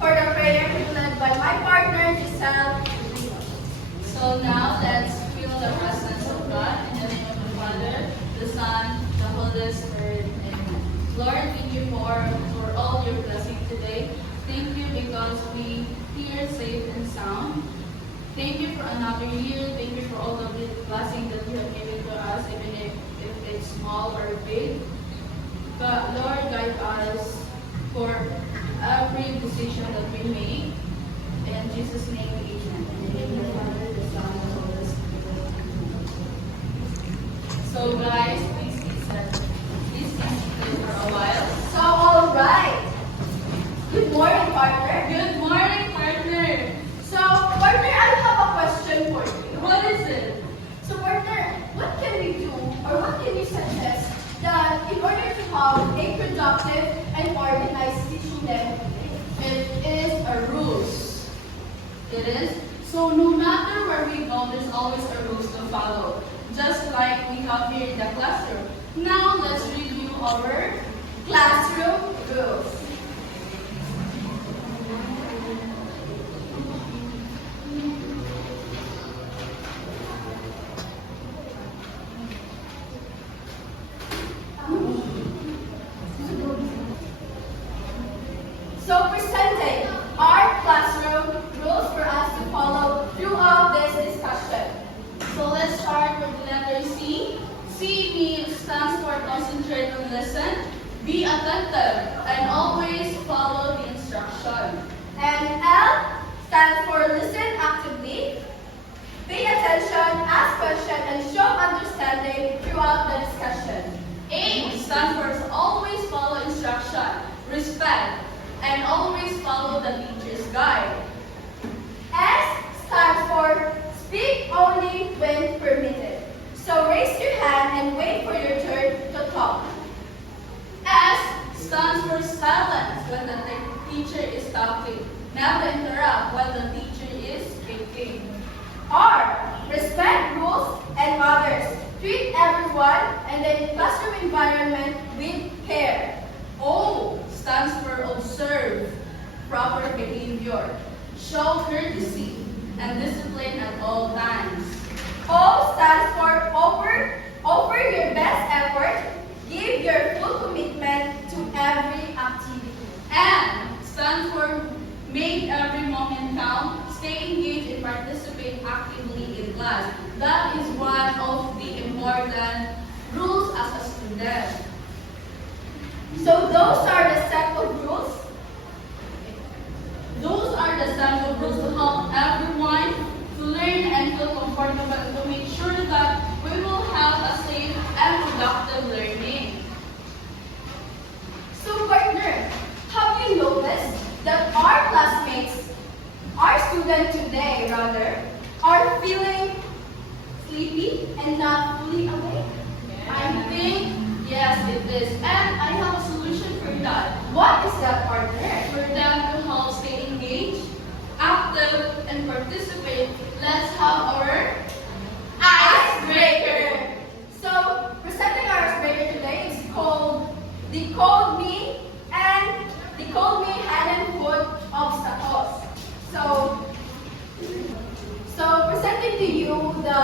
for the prayer to be led by my partner, Jecyl. So now let's feel the presence of God in the name of the Father, the Son, the Holy Spirit. Amen. Lord, thank you for all your blessing today. Thank you because we here safe and sound. Thank you for another year. Thank you for all the blessings that you have given to us, even if it's small or big. But Lord, guide us for every decision that we make. In Jesus' name, amen. In the name of the Father, the Son, and the Holy Spirit. So guys, please be seated. Please be seated for a while. So, all right. Good morning, partner. Good morning, partner. So, partner, I have a question for you. What is it? So, partner, what can we do or what can you suggest that in order to have a productive and organized teaching day? It is a rules. It is. So no matter where we go, there's always a rules to follow. Just like we have here in the classroom. Now let's review our Classroom rules. So presenting our classroom rules for us to follow throughout this discussion. So let's start with the letter C. C stands for concentrate and listen. Be attentive and always follow the instruction. And L stands for listen actively, pay attention, ask questions, and show understanding throughout the discussion. A stands for always follow instruction, respect, and always follow the teacher's guide. S stands for speak only when permitted. So raise your hand and wait for your turn to talk. S stands for silence when the teacher is talking. Never interrupt when the teacher is speaking. R, respect rules and others. Treat everyone and the classroom environment with care. O stands for observe proper behavior. Show courtesy and discipline at all times. O stands for offer your best effort, give your full commitment to every activity. M stands for make every moment count, stay engaged and participate actively in class. That is one of the important rules as a student. So those are the set of rules. Those are the set of rules to help everyone to learn and feel comfortable and to make sure that we will have a safe and productive learning. So partner, have you noticed that our classmates, our students today rather, are feeling sleepy and not fully awake? I think yes it is. And I have a solution for that. What is that, partner? For them to help stay engaged, active, and participate, let's have our Icebreaker! So, presenting our icebreaker today is called Decode Me and Decode Me Hand and Foot Obstacles. So presenting to you the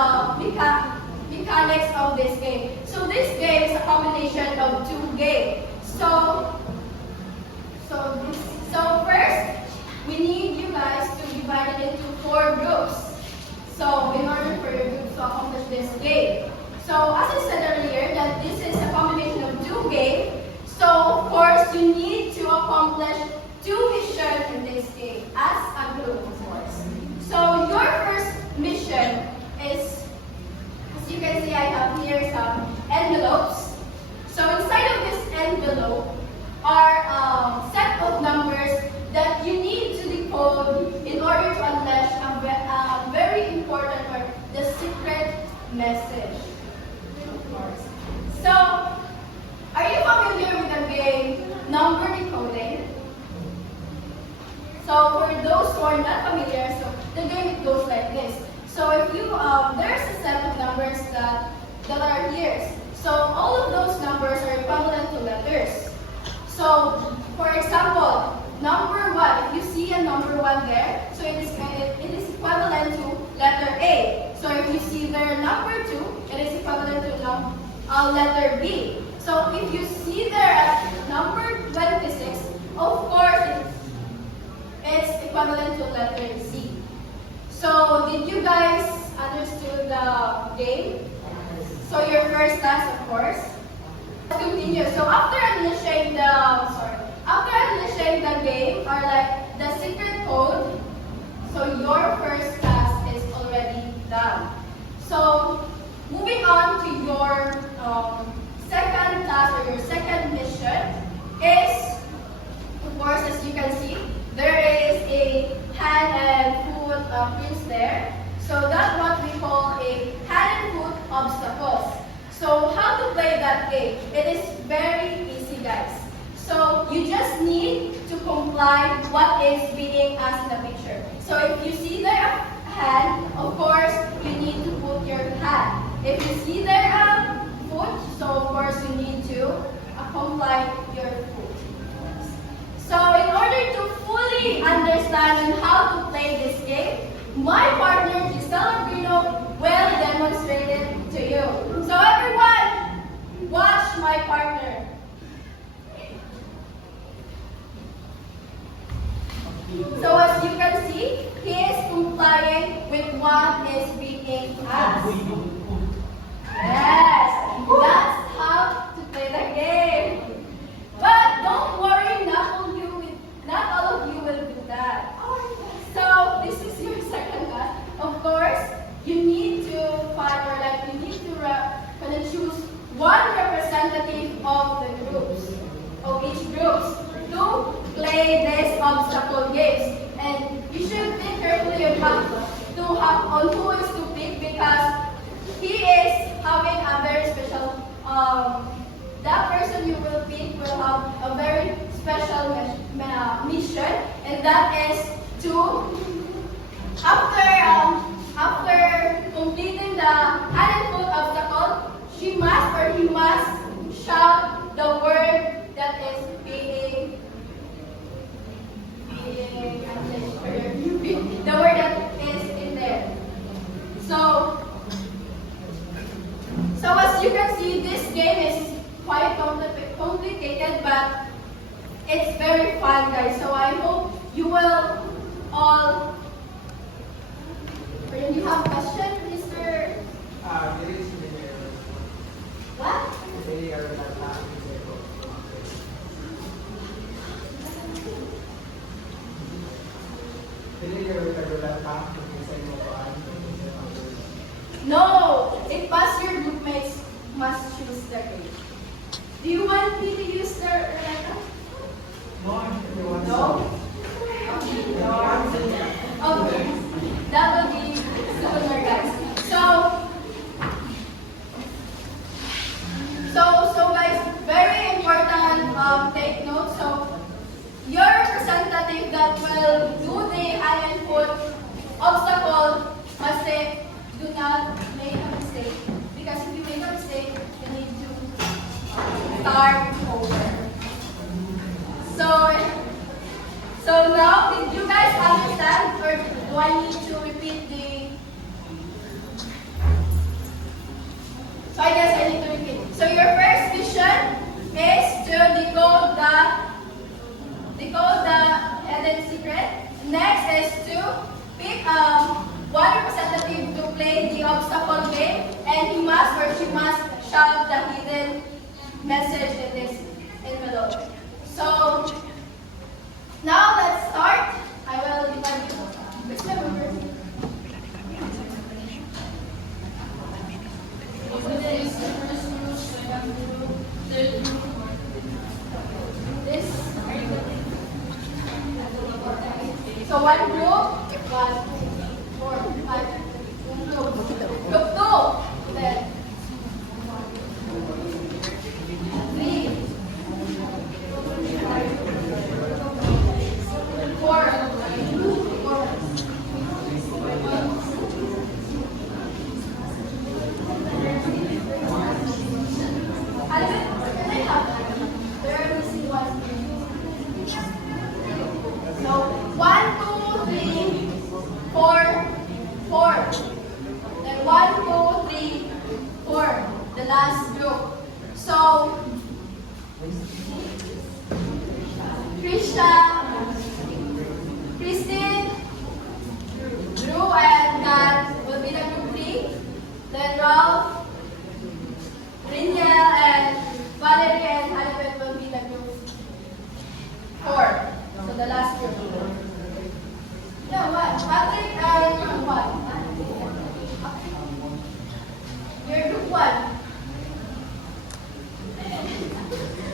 mechanics of this game. So this game is a combination of two games. So first, we need you guys to divide it into 4 groups. So in order for your groups to accomplish this game. So as I said earlier, that this is a combination of 2 games. So of course, you need to accomplish 2 missions in this game as a group, of course. So your first mission is, as you can see, I have here some envelopes. So inside of this envelope are a set of numbers that you need to decode in order to unleash a very important or the secret message, of course. So, are you familiar with the game number decoding? So for those who are not familiar, so the game goes like this. So if you there's a set of numbers that are here. So all of those numbers are equivalent to letters. So for example, number 1, if you see see a number 1 there, so it is equivalent to letter A. So if you see there number 2, it is equivalent to letter B. So if you see there at number 26, of course it's equivalent to letter C. So did you guys understood the game? So your first task, of course. Let's continue. So after administering the game or like the secret code, so your first task is already done. So moving on to your second task or your second mission is, of course, as you can see, there is a hand and foot prints there. So that's what we call a hand and foot obstacles. So how to play that game? It is very easy, guys. So you just need to comply what is being asked in the picture. So if you see there a hand, of course, you need to put your hand. If you see there a foot, so of course you need to comply your foot. So in order to fully understand how to play this game, my partner, Jecyl, will demonstrate it to you. So everyone, watch my partner. So as you can see, he is complying with what is being asked. Yes, that's how to play the game. But don't worry, not all of you will do that. So this is your second task. Of course, you need to find or like you need to choose one representative of the groups, of each groups, to play this obstacle games. And you should think carefully about on who is to pick because he is having a very special. That person you will pick will have a very special mission, and that is to after completing the hand and foot obstacle, she must or he must shout the word that is being the word that is in there. So as you can see, this game is quite complicated, but it's very fun, guys. So I hope you will all. Do you have a question, Mr. What? No, if pass your group mates must choose the game. Do you want me to use the Rebecca? No? Okay. That will be similar, guys. So guys, very important, take note. So your representative that will do the hand and foot obstacle must say, do not make a mistake. Because if you make a mistake, you need to start over. So now, did you guys understand, or do I need to repeat the? So I guess I need to repeat. So your first mission is to decode the hidden secret. Next is to pick one representative to play the obstacle game, and he must or she must shout the hidden message in this envelope. So now let's start. I will divide you. Which level first? This is the first group, second group, third group. This. So one group, 1, 2, 4, 5, 2. Group 2. Then 3. 4. There are missing ones. So 1, group. So, Krisha, Christine, Drew, and Kat will be the group 3. Then Ralph, Riniel, and Valerie and Hannibal will be the group 4. So the last group. Yeah, what? Patrick and what? You're group 1.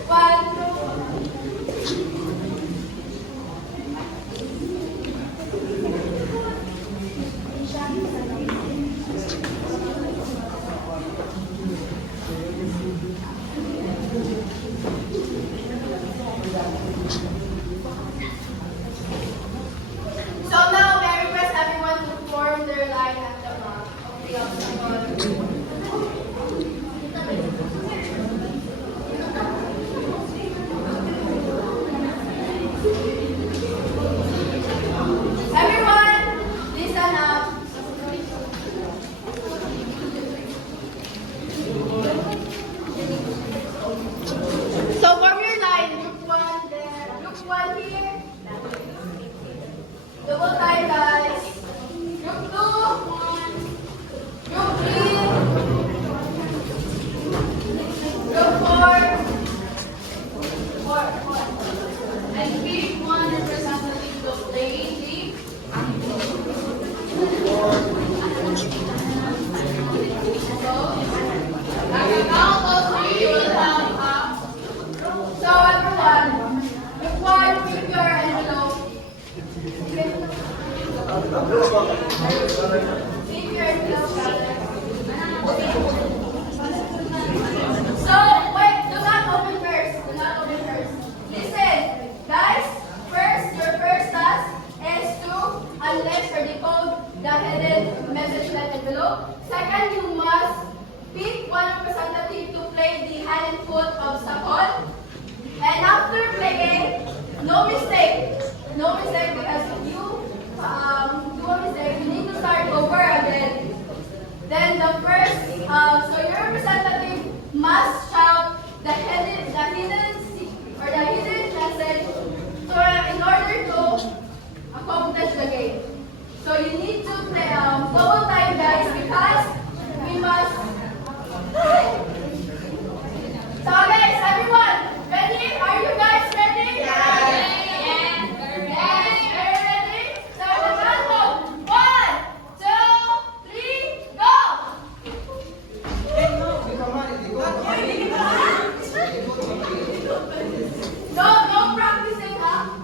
1, 2. So now, I request everyone to form their line at the back of the obstacle. Everyone, listen up. So form your line. Group 1 there. Group 1 here. Double time, guys. Group 2. Group 3. Group 4. 4. And pick one representative to play the at the count of 3, you will have a So everyone, group 1, pick your envelope. Pick your envelope, guys. So wait, do not open first. Do not open first. Listen, guys. First, your first task is to unless or decode the hidden message net envelope. Second, you must pick one representative to play the hand and foot obstacle. And after playing, no mistake. No mistake, because if you do a mistake, you need to start over again. Then the first, so your representative must shout the hidden message in order to accomplish the game. So you need to play double time, guys, because we must. So guys, everyone, ready? Are you guys ready? Yes. Very ready? So the count 1, 2, 3, go! No practicing, huh?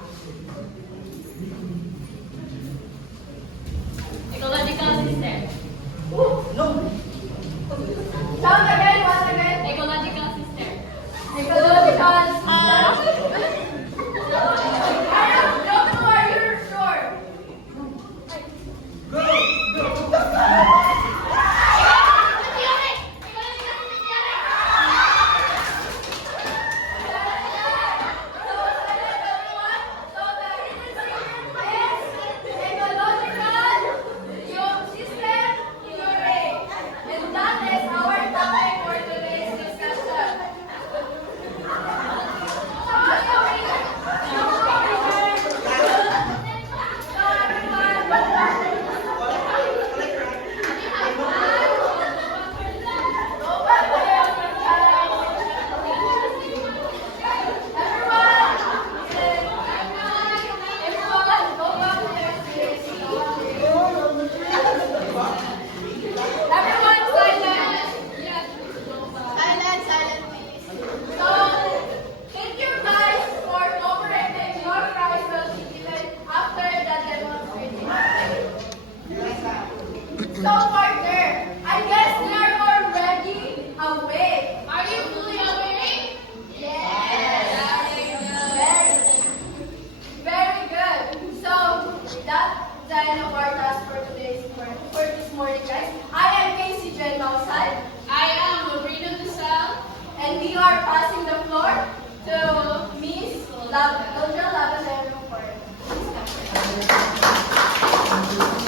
ecological system. Count again, once again. Ecological system. Ecological system. Are you sure? So partner, I guess we are already awake. Are you fully awake? Yes. Very good. So that's the end of our task for this morning, guys. I am Casey Jen outside. I am Lourina Jecyl. And we are passing the floor to Miss Lougel Labandero for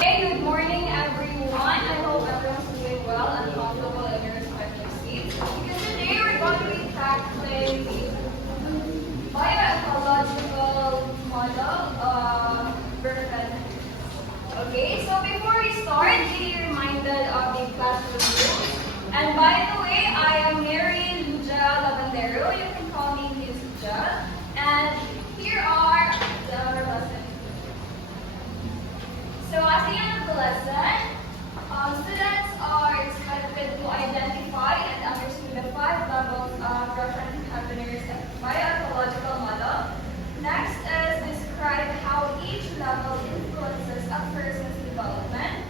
Hey, good morning everyone. I hope everyone's doing well and comfortable in your respective seats. Because today going to be tackling bioecological model version. Okay, so before we start, be reminded of the classroom rules. And by the way, I am Lougel Labandero. You can call me Miss Ja. And here are the lessons. So at the end of the lesson, students are expected to identify and understand the 5 levels of reference containers bioecological model. Next is describe how each level influences a person's development,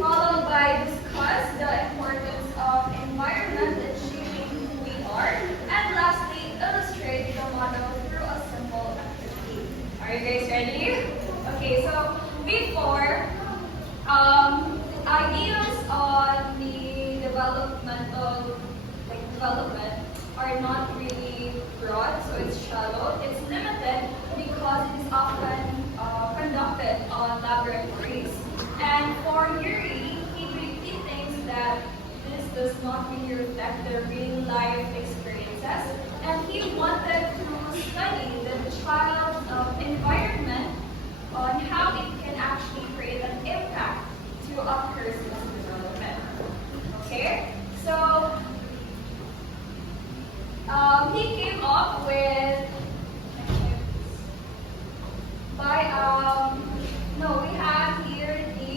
followed by discuss the importance of environment in shaping who we are, and lastly, illustrate the model through a simple activity. Are you guys ready? Okay, so before, ideas on the development are not really broad, so it's shallow. It's limited because it is often conducted on laboratories. And for Yuri, he thinks that this does not really reflect the real life experiences, and he wanted to study the child's environment on how it can actually create an impact to a person's development. Okay, so he came up with we have here the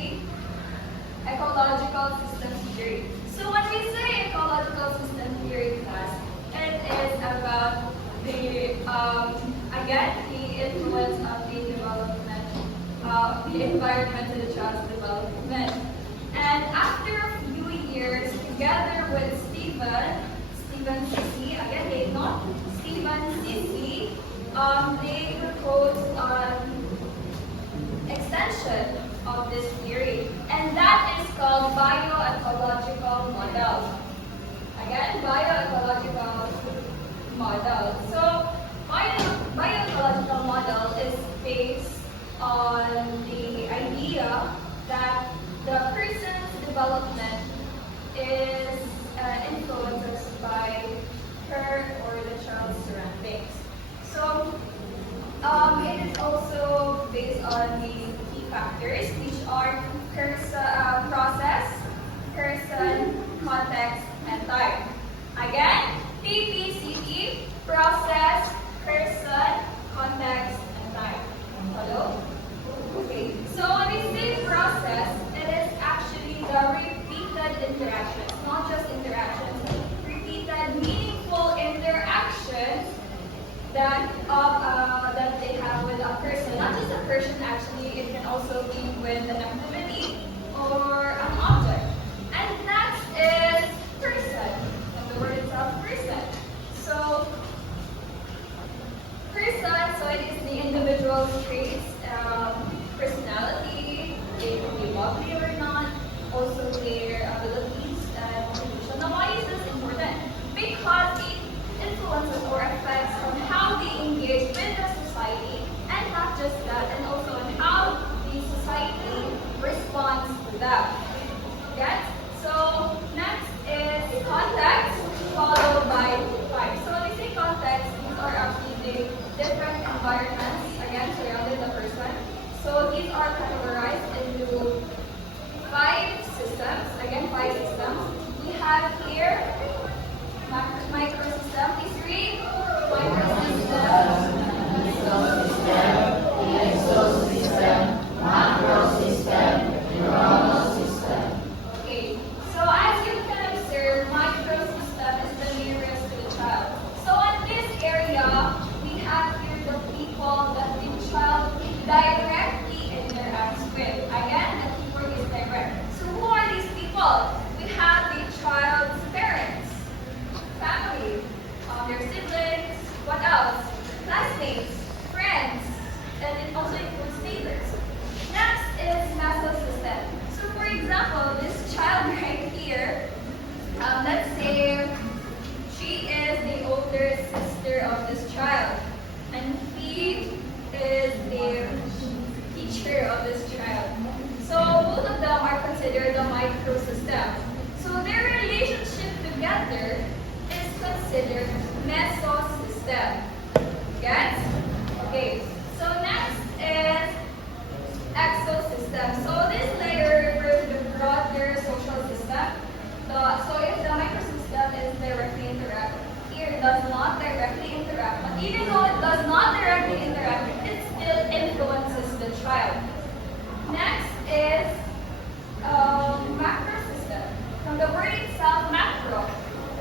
ecological system theory. So when we say ecological system theory class, it is about the again the influence of the development the environment to the child's development. And after a few years, together with Stephen Sisi, again they not Stephen Sisi, they proposed an extension of this theory, and that is called bioecological model. Again, bioecological model. So, bioecological model is based on the idea that the person's development is influenced by her or the child's surroundings. So, it is also based on the key factors, which are process, person, context, and time. Again, PPCT, process, person, context, and time. Hello? Okay, so when we say process, it is actually the repeated interactions, not just interactions, repeated meaningful interactions that they have with a person. Not just a person actually, it can also be with an activity or an object. And next is person. And the word itself, person. So person, so it is the individual's traits, personality, they can be lovely or not, also their abilities and motivation. Now why is this important? Because it influences or affects on how they engage with the society, and not just that, and also on how the society responds to them. Okay? So next is context, followed by time. So when we say context, these are actually the different environments, again, surrounding the person. So these are categorized into 5 systems, again 5 systems. We have here microsystem. Please read. Microsystem, mesosystem, exosystem, macrosystem, chronosystem. Okay, so as you can observe, microsystem is the nearest to the child. So in this area, we have here the people that the child directly interacts with. Again, the keyword is direct. So who are these people? We have the child's parents, family, their siblings, what else? Classmates, friends, and it also includes neighbors. Next is mesosystem. So for example, this child right here, let's say she is the older sister of this child, and he is the teacher of this child. So both of them are considered a microsystem. So their relationship together is considered considered mesosystem. Gets? Okay, so next is exosystem. So this layer refers to the broader social system. So if the microsystem is directly interact, here it does not directly interact, but even though it does not directly interact, it still influences the child. Next is macro system. From the word itself, macro,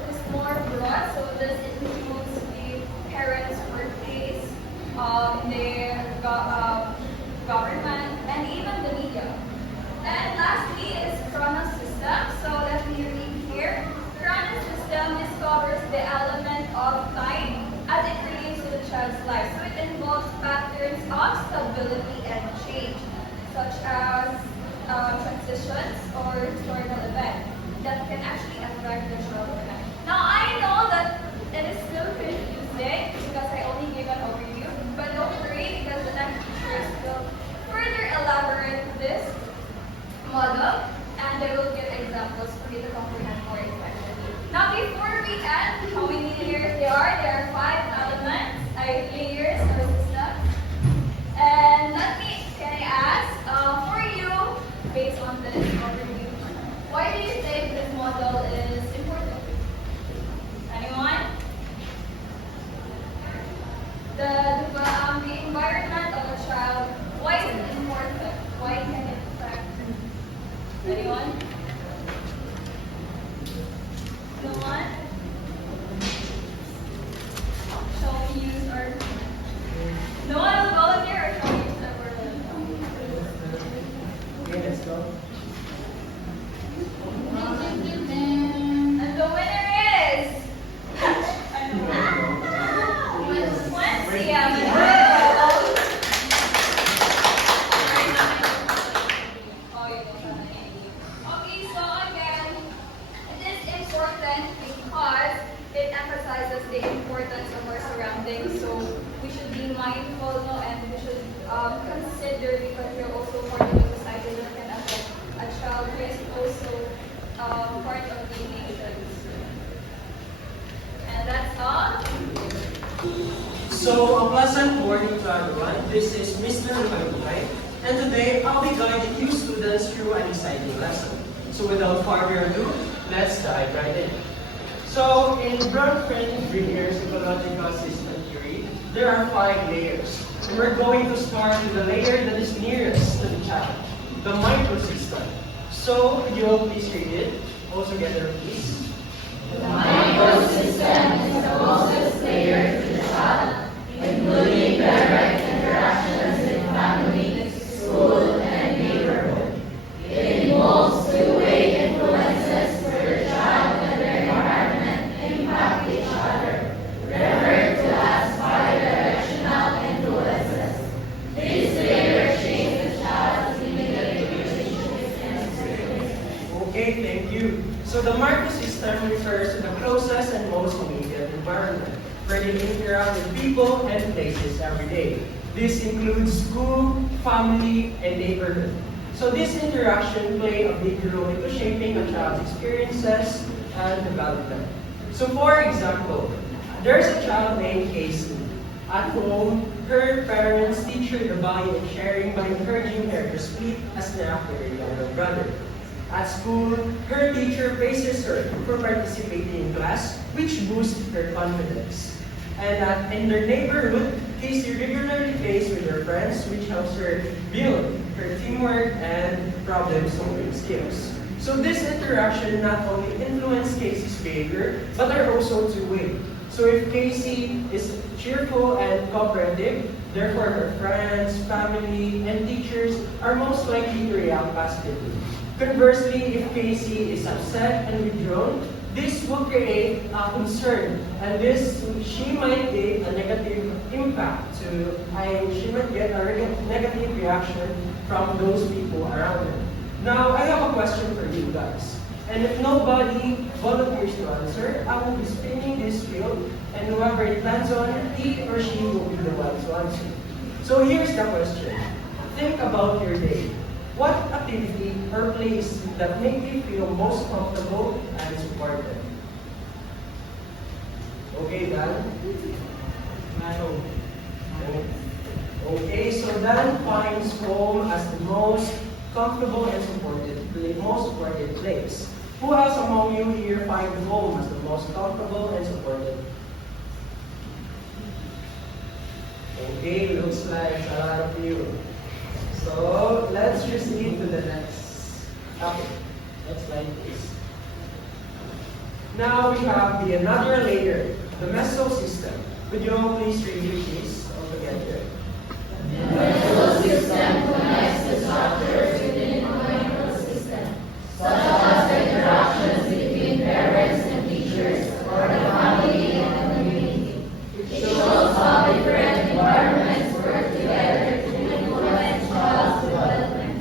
it is more broad, so this includes the parents' workplace, their government, and even the media. And lastly is chronos system. So let me read here. Chronos system discovers the element of time as it relates to the child's life. So it involves patterns of stability and change, such as transitions or historical events that can actually affect the child's life. Now I know that it is still confusing because I only gave an overview, but don't worry because the next teachers will further elaborate this model and they will give examples for you to comprehend more effectively. Now before we end, how many layers there are? There are 5 elements, layers or systems. And can I ask, for you, based on this overview, why do you think this model is important? Anyone? The environment of a child, why is it important? Why can it affect? Anyone? No one? Shall we use our... No one will volunteer or shall we use our word? Okay, let's go. And the winner is... Okay, so again, it is important because it emphasizes the importance of our surroundings. So we should be mindful, no, and we should consider because we are also part of the society that can affect a child who is also part of the nation. And that's all. So, a pleasant morning to everyone. This is Mr. Locaylocay, and today I'll be guiding you students through an exciting lesson. So, without further ado, let's dive right in. So, in Brunfriend Greener's Ecological System theory, there are 5 layers. And we're going to start with the layer that is nearest to the child, the microsystem. So, could you all please read it? All together, please. The microsystem is the closest layer to the child, including direct interactions with family, school, and neighborhood. It involves two-way influences where the child and their environment impact each other, referred to as bidirectional influences. These layers shape the child's immediate relationships and experiences. Okay, thank you. So the microsystem refers to the closest and most immediate environment, where they interact with people and places every day. This includes school, family, and neighborhood. So this interaction play a big role into shaping a child's experiences and development. So for example, there's a child named Casey. At home, her parents teach her the value of sharing by encouraging her to split a snack with her younger brother. At school, her teacher praises her for participating in class, which boosts her confidence. And in their neighborhood, Casey regularly plays with her friends, which helps her build her teamwork and problem-solving skills. So this interaction not only influences Casey's behavior, but are also two-way. So if Casey is cheerful and cooperative, therefore her friends, family, and teachers are most likely to react positively. Conversely, if Casey is upset and withdrawn, this will create a concern, and she might get a negative impact she might get a negative reaction from those people around her. Now, I have a question for you guys. And if nobody volunteers to answer, I will be spinning this wheel, and whoever it lands on, he or she will be the one to answer. So here's the question. Think about your day. What activity or place that make you feel most comfortable and supported? Okay, Dan? Mano. Okay, so Dan finds home as the most comfortable and most supported place. Who else among you here find home as the most comfortable and supported? Okay, looks like a lot of you. So let's proceed to the next topic. Next slide, please. Now we have the another layer, the meso system. Could you all please review this all together? The meso system connects the structures within a microsystem, such as the interactions between parents and teachers, or the family and the community. It shows how different environments work together to influence child's development.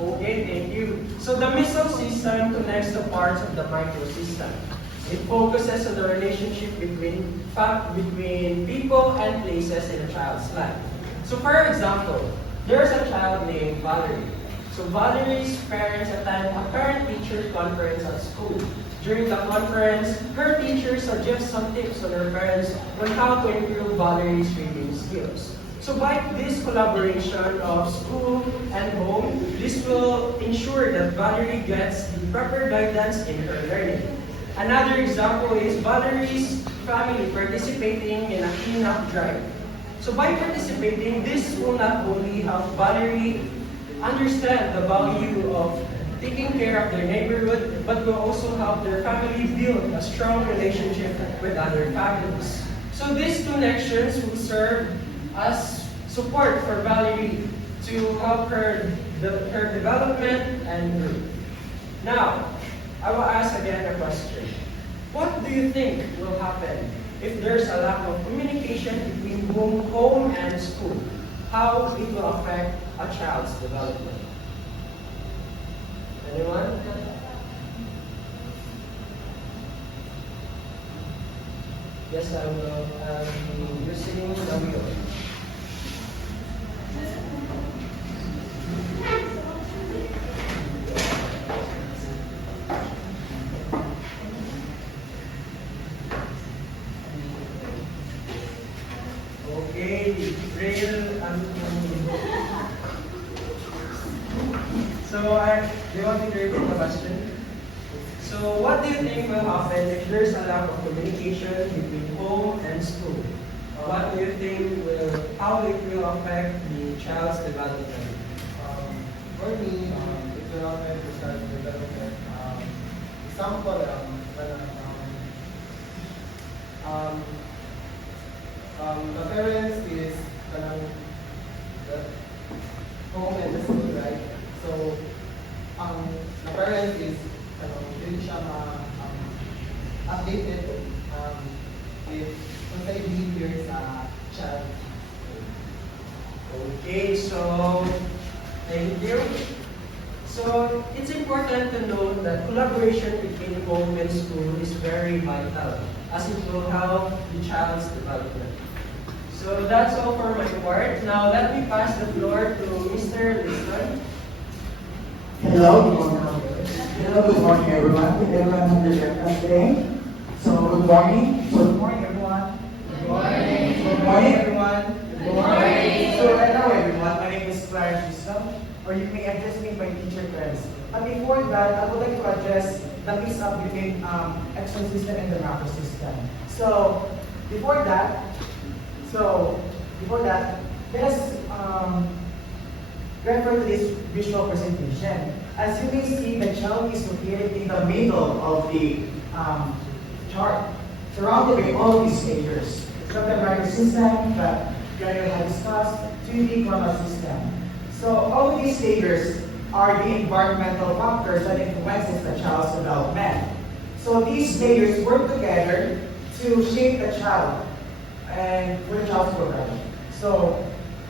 Okay, thank you. So the meso system connects the parts of the microsystem. It focuses on the relationship between people and places in a child's life. So for example, there's a child named Valerie. So Valerie's parents attend a parent-teacher conference at school. During the conference, her teacher suggests some tips to her parents on how to improve Valerie's reading skills. So by this collaboration of school and home, this will ensure that Valerie gets the proper guidance in her learning. Another example is Valerie's family participating in a cleanup drive. So by participating, this will not only help Valerie understand the value of taking care of their neighborhood, but will also help their family build a strong relationship with other families. So these two actions will serve as support for Valerie to help her development and growth. Now, I will ask again a question. What do you think will happen if there's a lack of communication between home and school? How it will affect a child's development? Anyone? Yes, I will be using the wheel. Okay, braille. So, do you want me to repeat the question? So, what do you think will happen if there's a lack of communication between home and school? What do you think how it will affect the child's development? For me, it will affect the child's development. Example, the parents is the home and the school, right? So, the parents is hindi siya updated with unsafe behavior sa child. Okay, so thank you. So it's important to note that collaboration between home and school is very vital as it will help the child's development. So that's all for my part. Now let me pass the floor to Mr. Liston. Hello, good morning everyone. Did everyone have their breakfast today? So good morning. Everyone. Good morning. Good morning everyone. Good morning. So hello everyone. My name is Jecyl, or you may address me by teacher friends. But before that, I would like to address the mix-up between external system and the macro system. So before that, let us refer to this visual presentation. As you may see, the child is located in the middle of the chart, surrounded by all of these layers. From the macro system that Larayos had discussed to the chronal system. So all of these layers are the environmental factors that influences the child's development. So these layers work together to shape the child and for the child's progression. So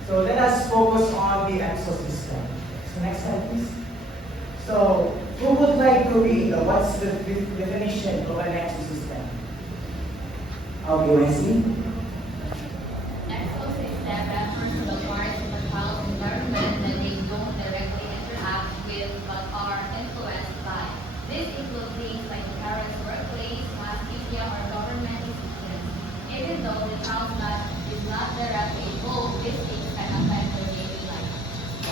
let us focus on the exosystem. So next slide, please. So who would like to read what's the definition of an exosystem? Wency. Ecosystem refers to the parts of the child's environment that they don't directly interact with but are influenced by. This includes things like the parent's workplace, mass media, or government institutions. not directly involved with these kind of daily life.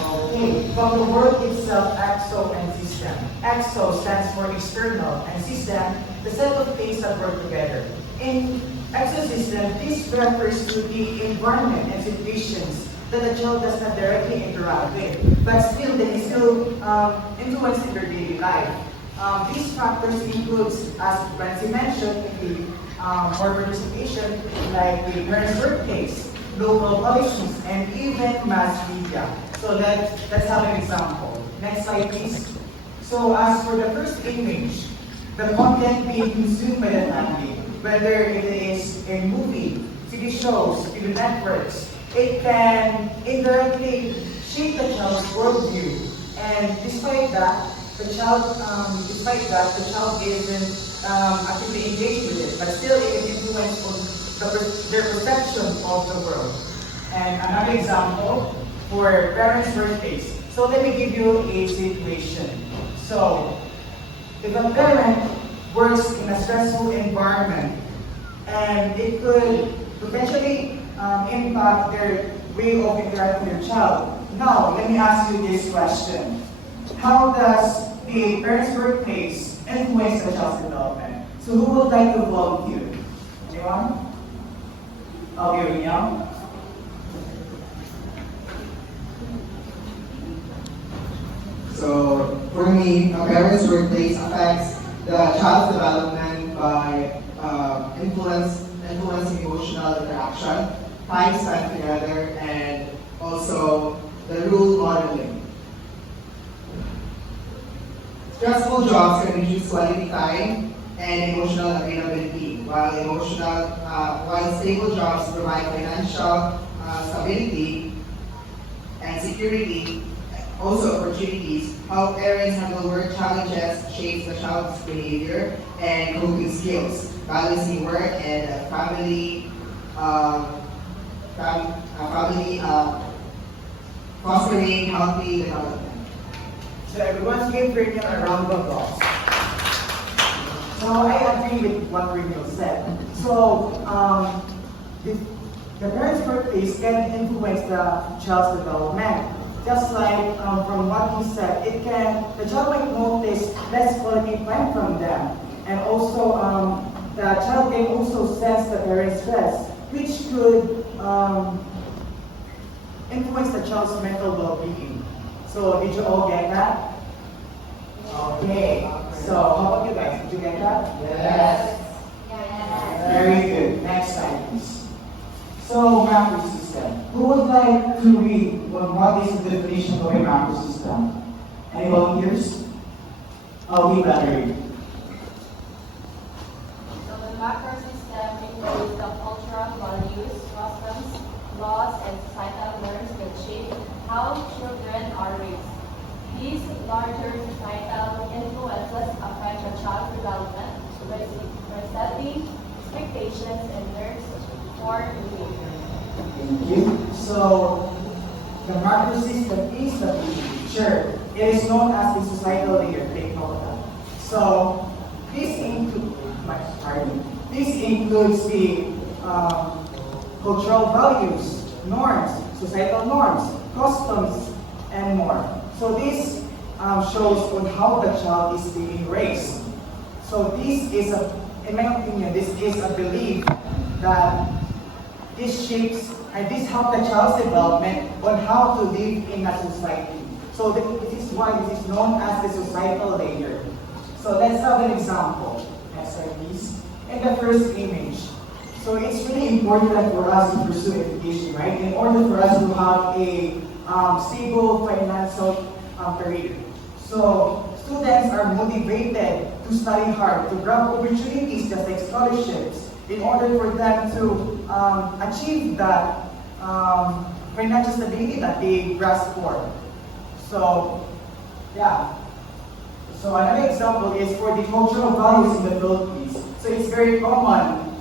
Okay, from the word itself, exo and system. Exo stands for external, and system, the set of things that work together. In exosystem, this refers to the environment and situations that the child does not directly interact with, but still they still influence in their daily life. These factors includes, as Francie mentioned, in the more participation, like the parents' workplace, local policies, and even mass media. So let's have an example. Next slide, please. So as for the first image, the content being consumed by the family, whether it is a movie, TV shows, TV networks, it can indirectly shape the child's worldview. And despite that, the child isn't actively engaged with it, but still it can influence on their perception of the world. And another example for parents' workplace. So let me give you a situation. So if a parent works in a stressful environment, and it could potentially impact their way of interacting with their child. Now, let me ask you this question. How does the parents' workplace influence the child's development? So who would like to volunteer? Anyone? Okay, Young. So, for me, a parent's workplace affects the child's development by influencing emotional interaction, time spent together, and also the rule modeling. Stressful jobs can reduce quality time and emotional availability, while stable jobs provide financial stability and security, also opportunities. How parents handle work challenges shapes the child's behavior and coping skills, balancing work and family, fostering healthy development. So everyone's give Rachel a round of applause. So I agree with what Rachel said. So the parents' workplace can influence the child's development. Just like from what he said, the child might notice less quality time from them, and also the child can also sense the parents' stress, which could influence the child's mental well-being. So did you all get that? Okay. So how about you guys? Did you get that? Yes. Very good. Next slide, please. So macro system. Who would like to read what is the definition of a macro system? Any volunteers? Oh, we better read. So the macro system includes the cultural values, customs, laws, and societal norms that shape how children are raised. These larger societal influences affect a child's development by setting expectations and norms for behavior. Thank you. So the macro system is the picture. It is known as the societal layer. Take note of that. So this includes the cultural values, norms, societal norms, customs, and more. So this shows on how the child is being raised. So this is in my opinion, this is a belief that this shapes and this helps the child's development on how to live in a society. So this is why this is known as the societal layer. So let's have an example. Next slide, please. In the first image. So it's really important for us to pursue education, right? In order for us to have a stable financial career. So students are motivated to study hard, to grab opportunities just like scholarships, in order for them to achieve that financial stability that they grasp for. So, yeah. So another example is for the cultural values in the Philippines. So it's very common.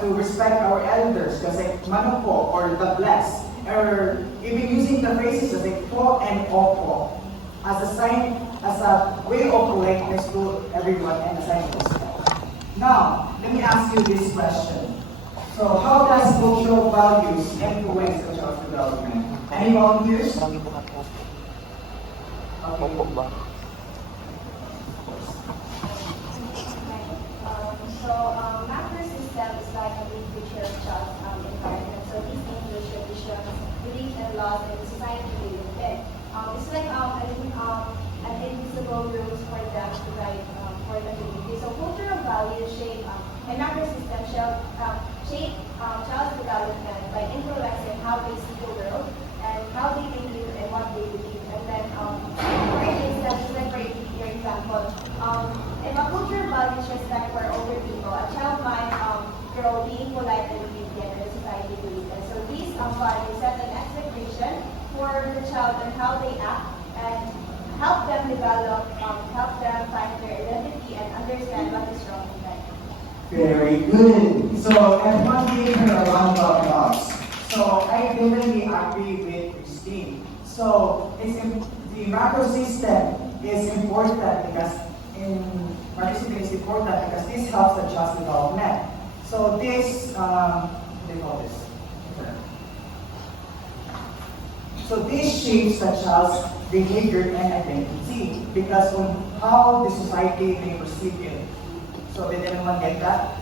To respect our elders, just like mano po or the bless, or even using the phrases like po and opo as a sign, as a way of politeness to everyone and a sign of respect. Now, let me ask you this question. So how does cultural values influence a child's development? Any volunteers? Okay. Macro system is like a big picture of child's environment. So these include traditions, beliefs and laws and society we live in. It's like an invisible rules for them to guide for the community. So cultural values shape and macro system shape child's development by influencing how they see the world and how they think and what they believe. And then for instance, like for example, if a culture values respect for older people, a child might grow being polite and obedient in society believes. And so these values set an expectation for the child and how they act and help them develop, help them find their identity and understand what is wrong with them. Very good. So everyone gave her a round of applause. So I definitely agree with Christine. So the macro system is important because this helps the child's development. So this, what do you call this? So this shapes the child's behavior and identity because on how the society may perceive it. So did anyone get that?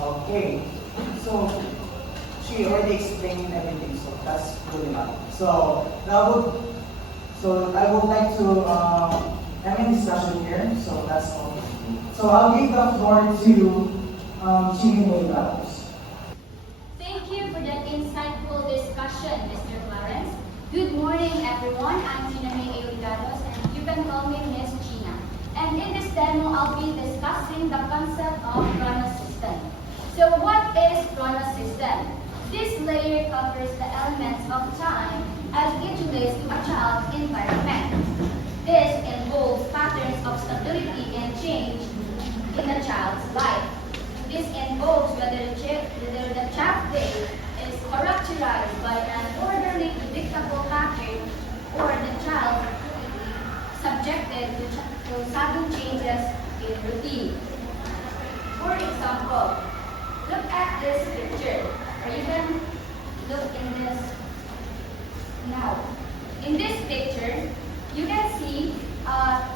Okay. So she already explained everything, so that's good enough. So I would like to end the discussion here. So that's all. So I'll give the floor to Mae Legados. Thank you for that insightful discussion, Mr. Clarence. Good morning, everyone. I'm Mae Legados, and you can call me Miss Gina. And in this demo, I'll be discussing the concept of Manos system. So what is Manos system? This layer covers the elements of time as it relates to a child's environment. This involves patterns of stability and change in a child's life. This involves whether the child's day is characterized by an orderly, predictable pattern or the child subjected to sudden changes in routine. For example, look at this picture, or you can look in this now. In this picture, you can see a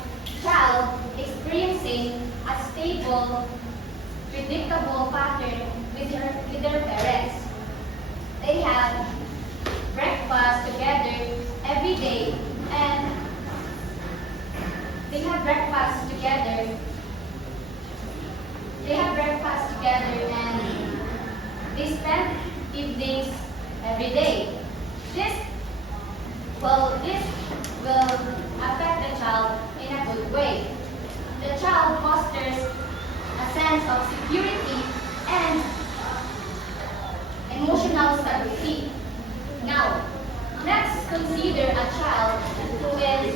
child experiencing a stable, predictable pattern with their parents. They have breakfast together every day, and they have breakfast together and they spend evenings every day. This will affect the child in a good way. The child fosters a sense of security and emotional stability. Now, let's consider a child who is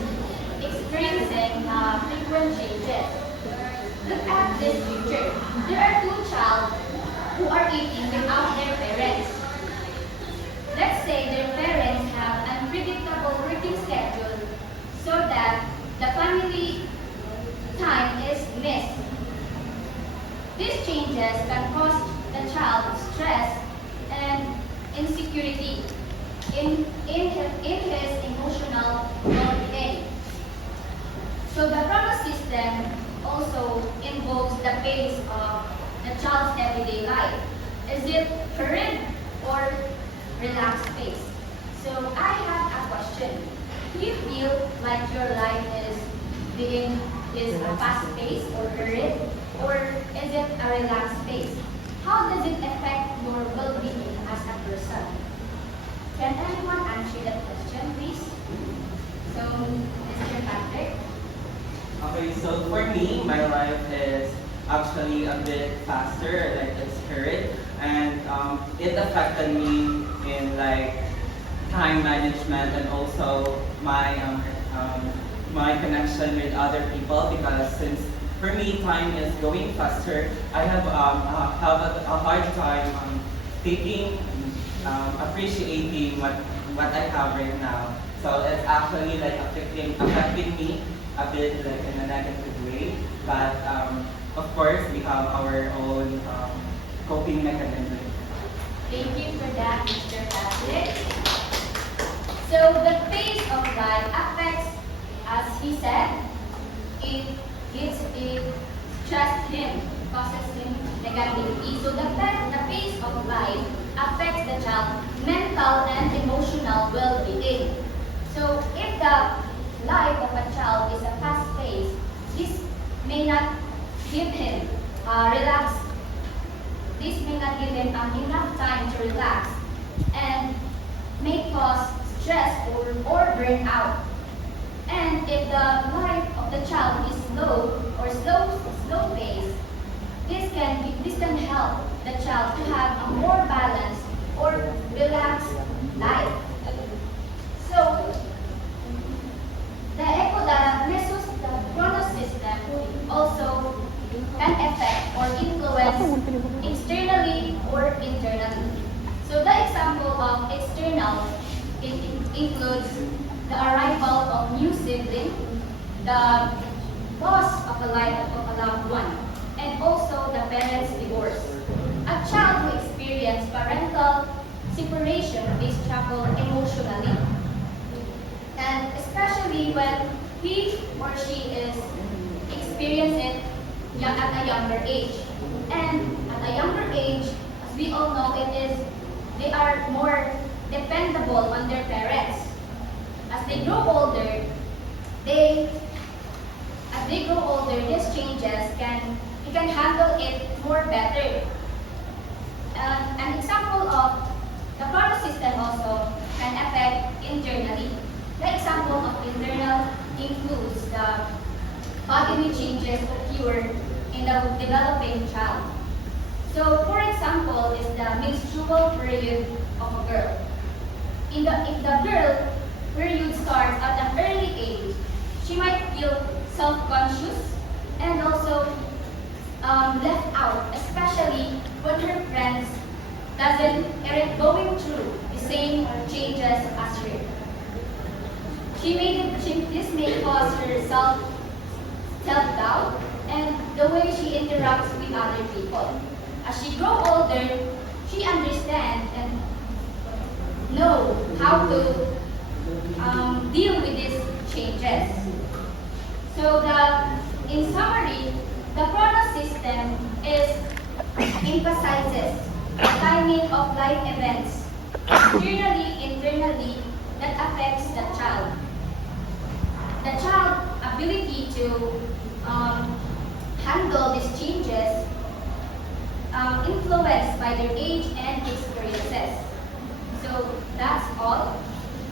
experiencing frequent changes. Look at this picture. There are two children who are eating without their parents. Let's say their parents have unpredictable working schedule so that the family time is missed. These changes can cause the child stress and insecurity in his emotional well-being. So the Manos system also involves the pace of the child's everyday life. Is it hurried or relaxed pace? So I have a question. Do you feel like your life is a fast pace or hurried, or is it a relaxed pace? How does it affect your well-being as a person? Can anyone answer that question, please? So, Mr. Patrick? Okay, so for me, my life is actually a bit faster, like it's hurried, and it affected me in like time management and also my my connection with other people, because since for me time is going faster, I have a hard time taking appreciating what I have right now. So it's actually like affecting me a bit like in a negative way. But of course we have our own coping mechanism. Thank you for that, Mr. Catholic. So the pace of life affects, as he said, it stresses him, causes him negativity. So the pace of life affects the child's mental and emotional well-being. So if the life of a child is a fast pace, this may not give him relax. This may not give him enough time to relax and may cause stress or burnout. And if the life of the child is slow pace, this can help the child to have a more balanced or relaxed life. So the Chronos system also can affect or influence externally or internally. So the example of external includes the arrival of new sibling, the loss of a life of a loved one, and also the parents' divorce. A child who experiences parental separation may struggle emotionally, and especially when he or she is experiencing it at a younger age. And at a younger age, as we all know, they are more dependable on their parents. As they grow older, these changes you can handle it more better. An example of the Chronos system also can affect internally. The example of internal includes the bodily changes occur in the developing child. So, for example, is the menstrual period of a girl. If the girl period starts at an early age, she might feel self-conscious and also left out, especially when her friends aren't going through the same changes as her. This may cause her self-doubt and the way she interacts with other people. As she grows older, she understands and know how to deal with these changes. So in summary, the Chronos system emphasizes the timing of life events externally, internally that affects the child. The child's ability to handle these changes influenced by their age and experiences. So that's all.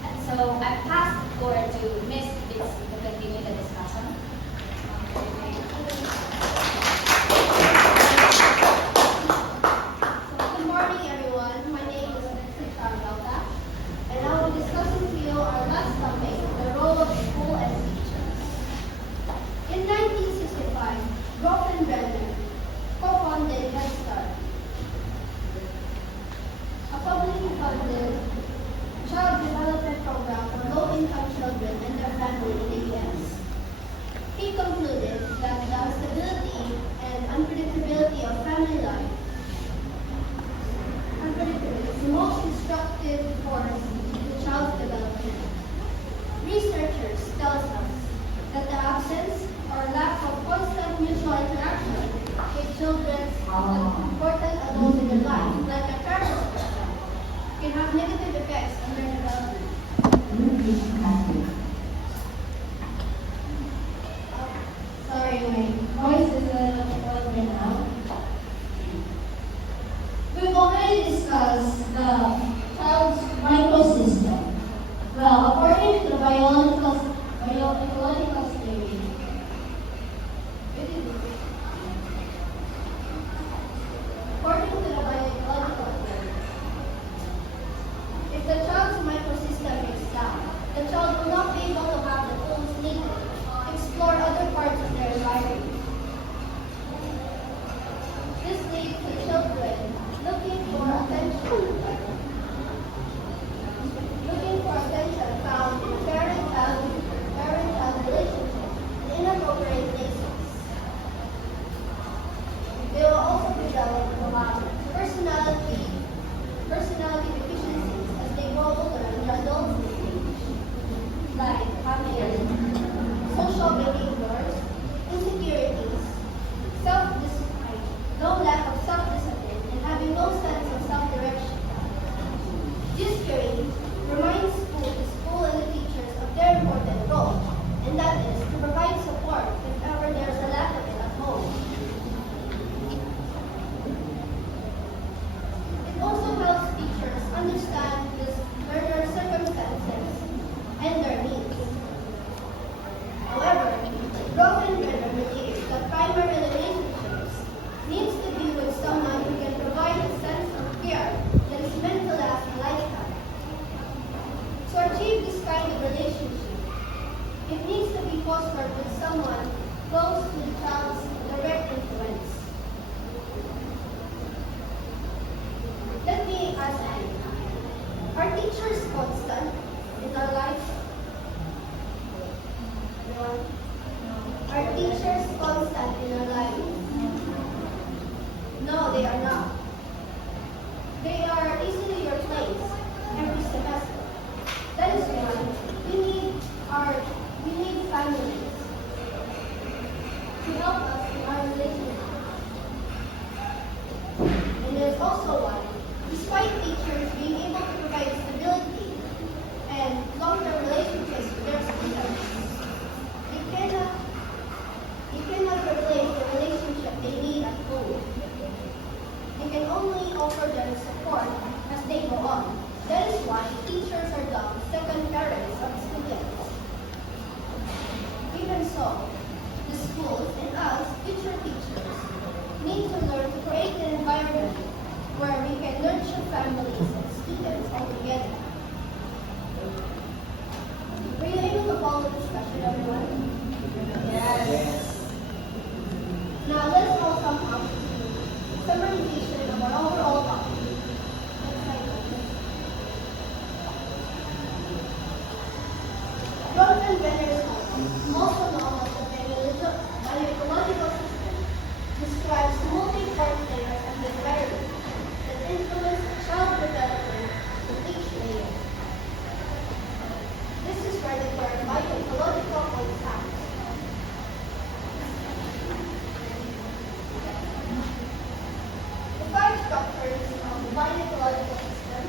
And so I pass the floor to Ms. Bits to continue the discussion. Good morning, everyone. My name is Nicole Lauta, and I will be discussing with you our last topic, the role of school and teachers. In 1965, Groff and Brennan co-founded Head Start, a publicly funded child development program for low-income children and their family in the U.S. He concluded that the stability and unpredictability of family life is the most destructive force to child's development. Researchers tell us that the absence or lack of constant mutual interaction with children's important adults in their life, like a parent, for example, can have negative effects on their development. Sorry, my voice is a little right now. We've already discussed the child's microsystem. Well, according to the ecological theory, if the child's microsystem breaks down, the child will not be able to have the tools needed to explore other parts of their environment. This leads to children looking for attention found in parent-child relationship constant in our lives? Everyone? Are teachers constant in our lives? No, they are not. They are easily replaced every semester. That is why we need families to help us in our relationships. And that is also why, despite teachers being able to provide stability and long-term relationships with their students, you cannot replace the relationship they need at home. You can only offer them support as they go on. That is why teachers are dubbed second parents of students. Even so, the schools and us, future teachers, need to learn to create an environment where we can nurture families and students all together. Were you able to follow the discussion, everyone? Yes. Now let's all come up to summarization of our overall topic. Jonathan Benner's poem, also known as the Ecological System, describes multi-part layers of the environment that influence child development in each layer. This is where the term ecological comes out. The five structures of the ecological system: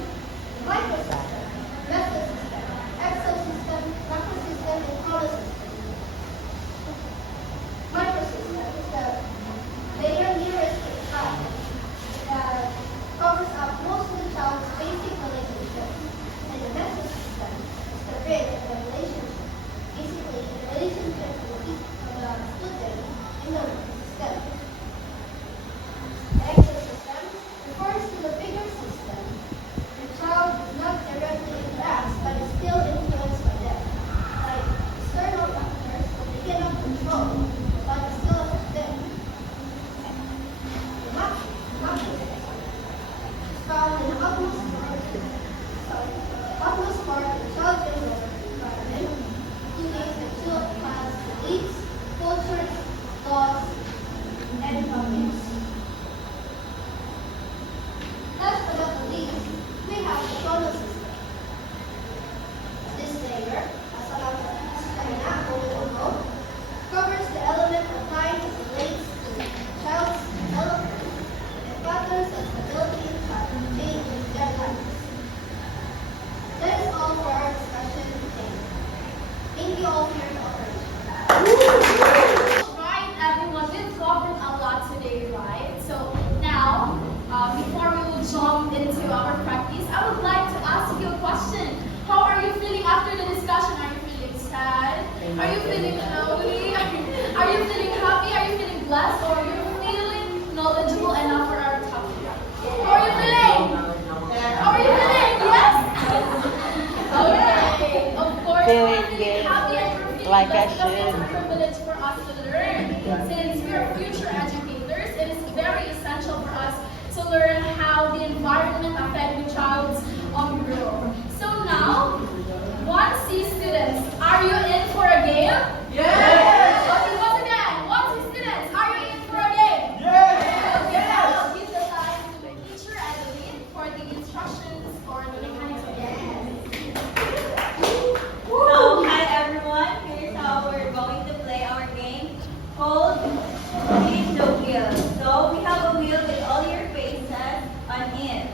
microsystem, mesosystem, exosystem, macrosystem, and holosystem. Microsystem is the layer nearest to the child that covers up most of the child's basic relationships, and the mesosystem is the bridge of the relationship, basically the relationship of the student in the system. The exosystem refers to the bigger system. The child does not directly interact but is still influenced by them, like external factors that they cannot control but still affect them. The macrosystem is found in the utmost part of the child environment, including the child's beliefs, cultures, laws, and values. Last but not the least, we have the chronosystem. This layer, as a lot of will know, covers the element of time that relates to the child's development and patterns of stability that change in their lives. That is all for our discussion today. Thank you all for your cooperation. Right, everyone, we've covered a lot today, right? So now, before we will jump into our practice, I would like to ask you a question. How are you feeling after the discussion? Are you feeling sad? Are you feeling lonely? Are you feeling happy? Are you feeling blessed? Or are you feeling knowledgeable enough for our topic? How are you feeling? How are you feeling? Yes? Okay. Of course, we're feeling happy and we're feeling like blessed I because it's a should. privilege for us to learn. Since we are future educators, it is very essential for us to learn how the environment affects the child's growth. So now, 1C students, are you in for a game? Yes! Okay, once again, 1C students, are you in for a game? Yes! Okay, I will give the time to the teacher and the lead for the instructions or the mechanics of the game. So, hi everyone. Here's how we're going to play our game called Spin the Wheel. So, we have a wheel with all your faces on it.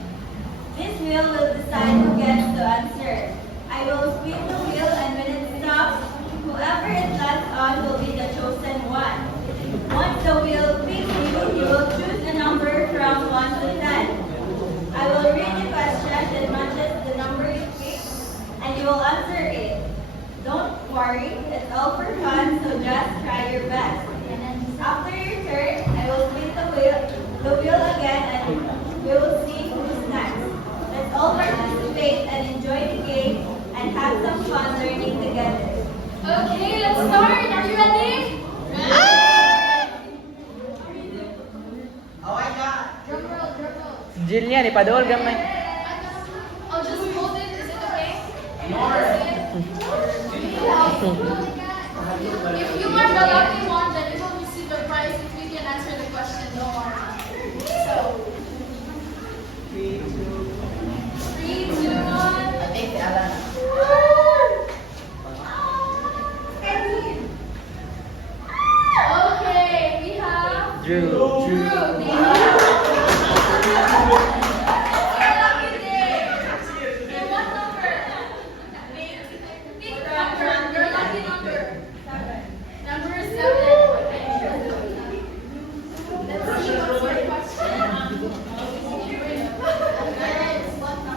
This wheel will decide who gets to answer. I will spin the wheel, and when it stops, whoever it lands on will be the chosen one. Once the wheel picks you will choose a number from 1 to 10. I will read the question that matches the number you pick, and you will answer it. Don't worry, it's all for fun, so just try your best. After your turn, I will spin the wheel again, and we will see who's next. Let's all participate and enjoy the game and have some fun learning together. Okay, let's start. Are you ready? Oh my God! Drum roll, drum roll. Jillian, ipadool gamay. I'll just hold it. Is it okay? If you are the lucky one, then you will receive the prize if you can answer the question. No more. So, 3, 2, 1. Okay, we have Drew. Drew. Thank you. Lucky day. So what number? Pick number. Your lucky number. Number 7. Okay. Let's see what's your question.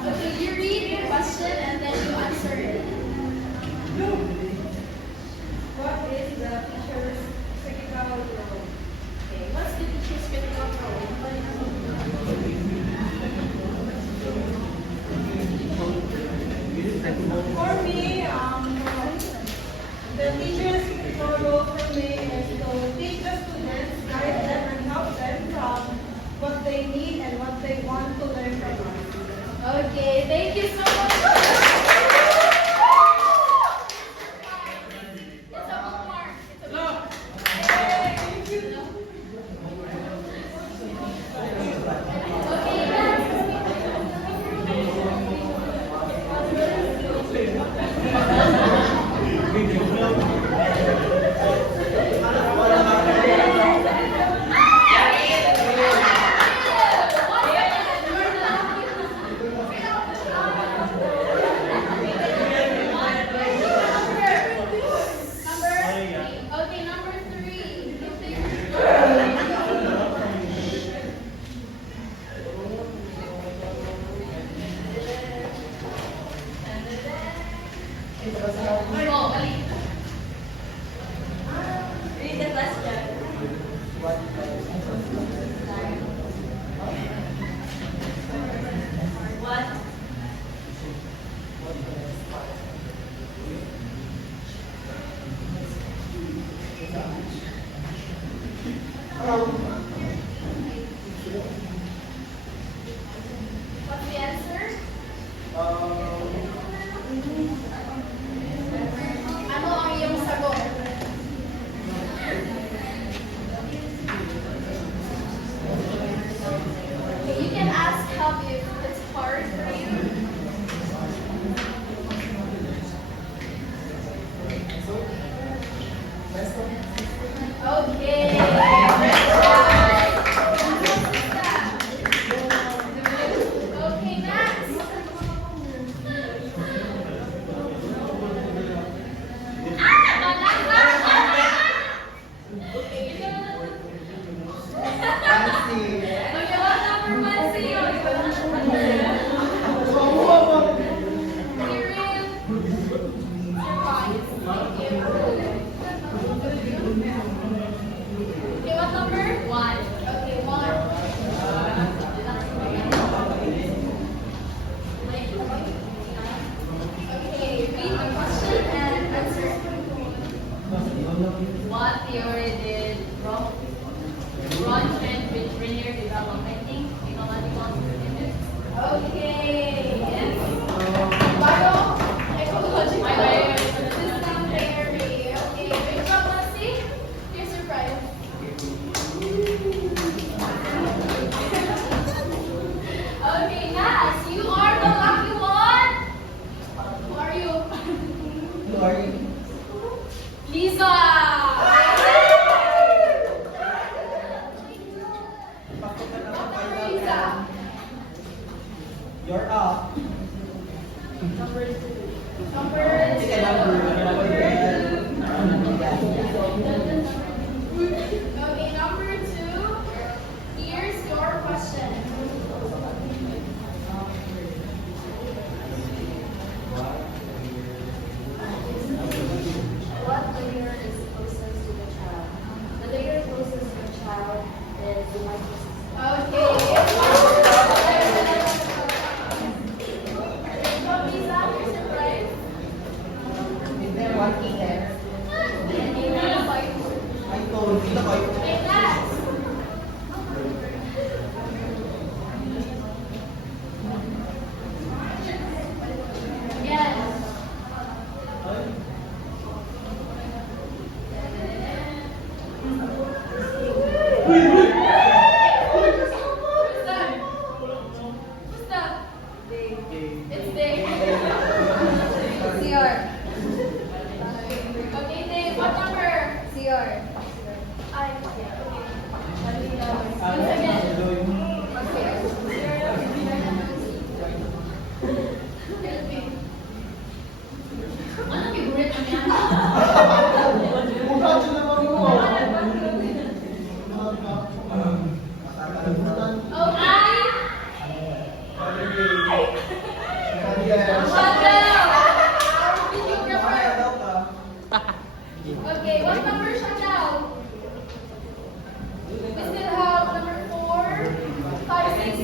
Okay, you read the question and then you answer it. What is the teacher's critical role? Okay, what's the teacher's critical role? For me, the teacher's critical role for me is to teach the students, guide them, and help them from what they need and what they want to learn from us. Okay, thank you so much. It's a bookmark. It's a bookmark. Okay, number 3. Read the question. What? What's the answer? Ano ang iyong sagot? Okay, you can ask help if it's hard for you. Okay. Okay, next. Okay, what number 1 say you? Okay, what number? 1. Okay, 1. Okay, read the question and answer. What theory did Ron Trent with Rainier develop? I think ecological theory. Okay, yes. Ecological system theory. Okay, wait up, let's see. Here's your prize. Okay, Nas, you are the lucky one. Who are you? Who are you? Lisa. Lisa. You're up. Number 2. Okay, number 2. Here's your question. What layer is closest to the child? The layer closest to the child is the microsystem. Okay. Lisa, here's your prize. Is there one in there? And you have 5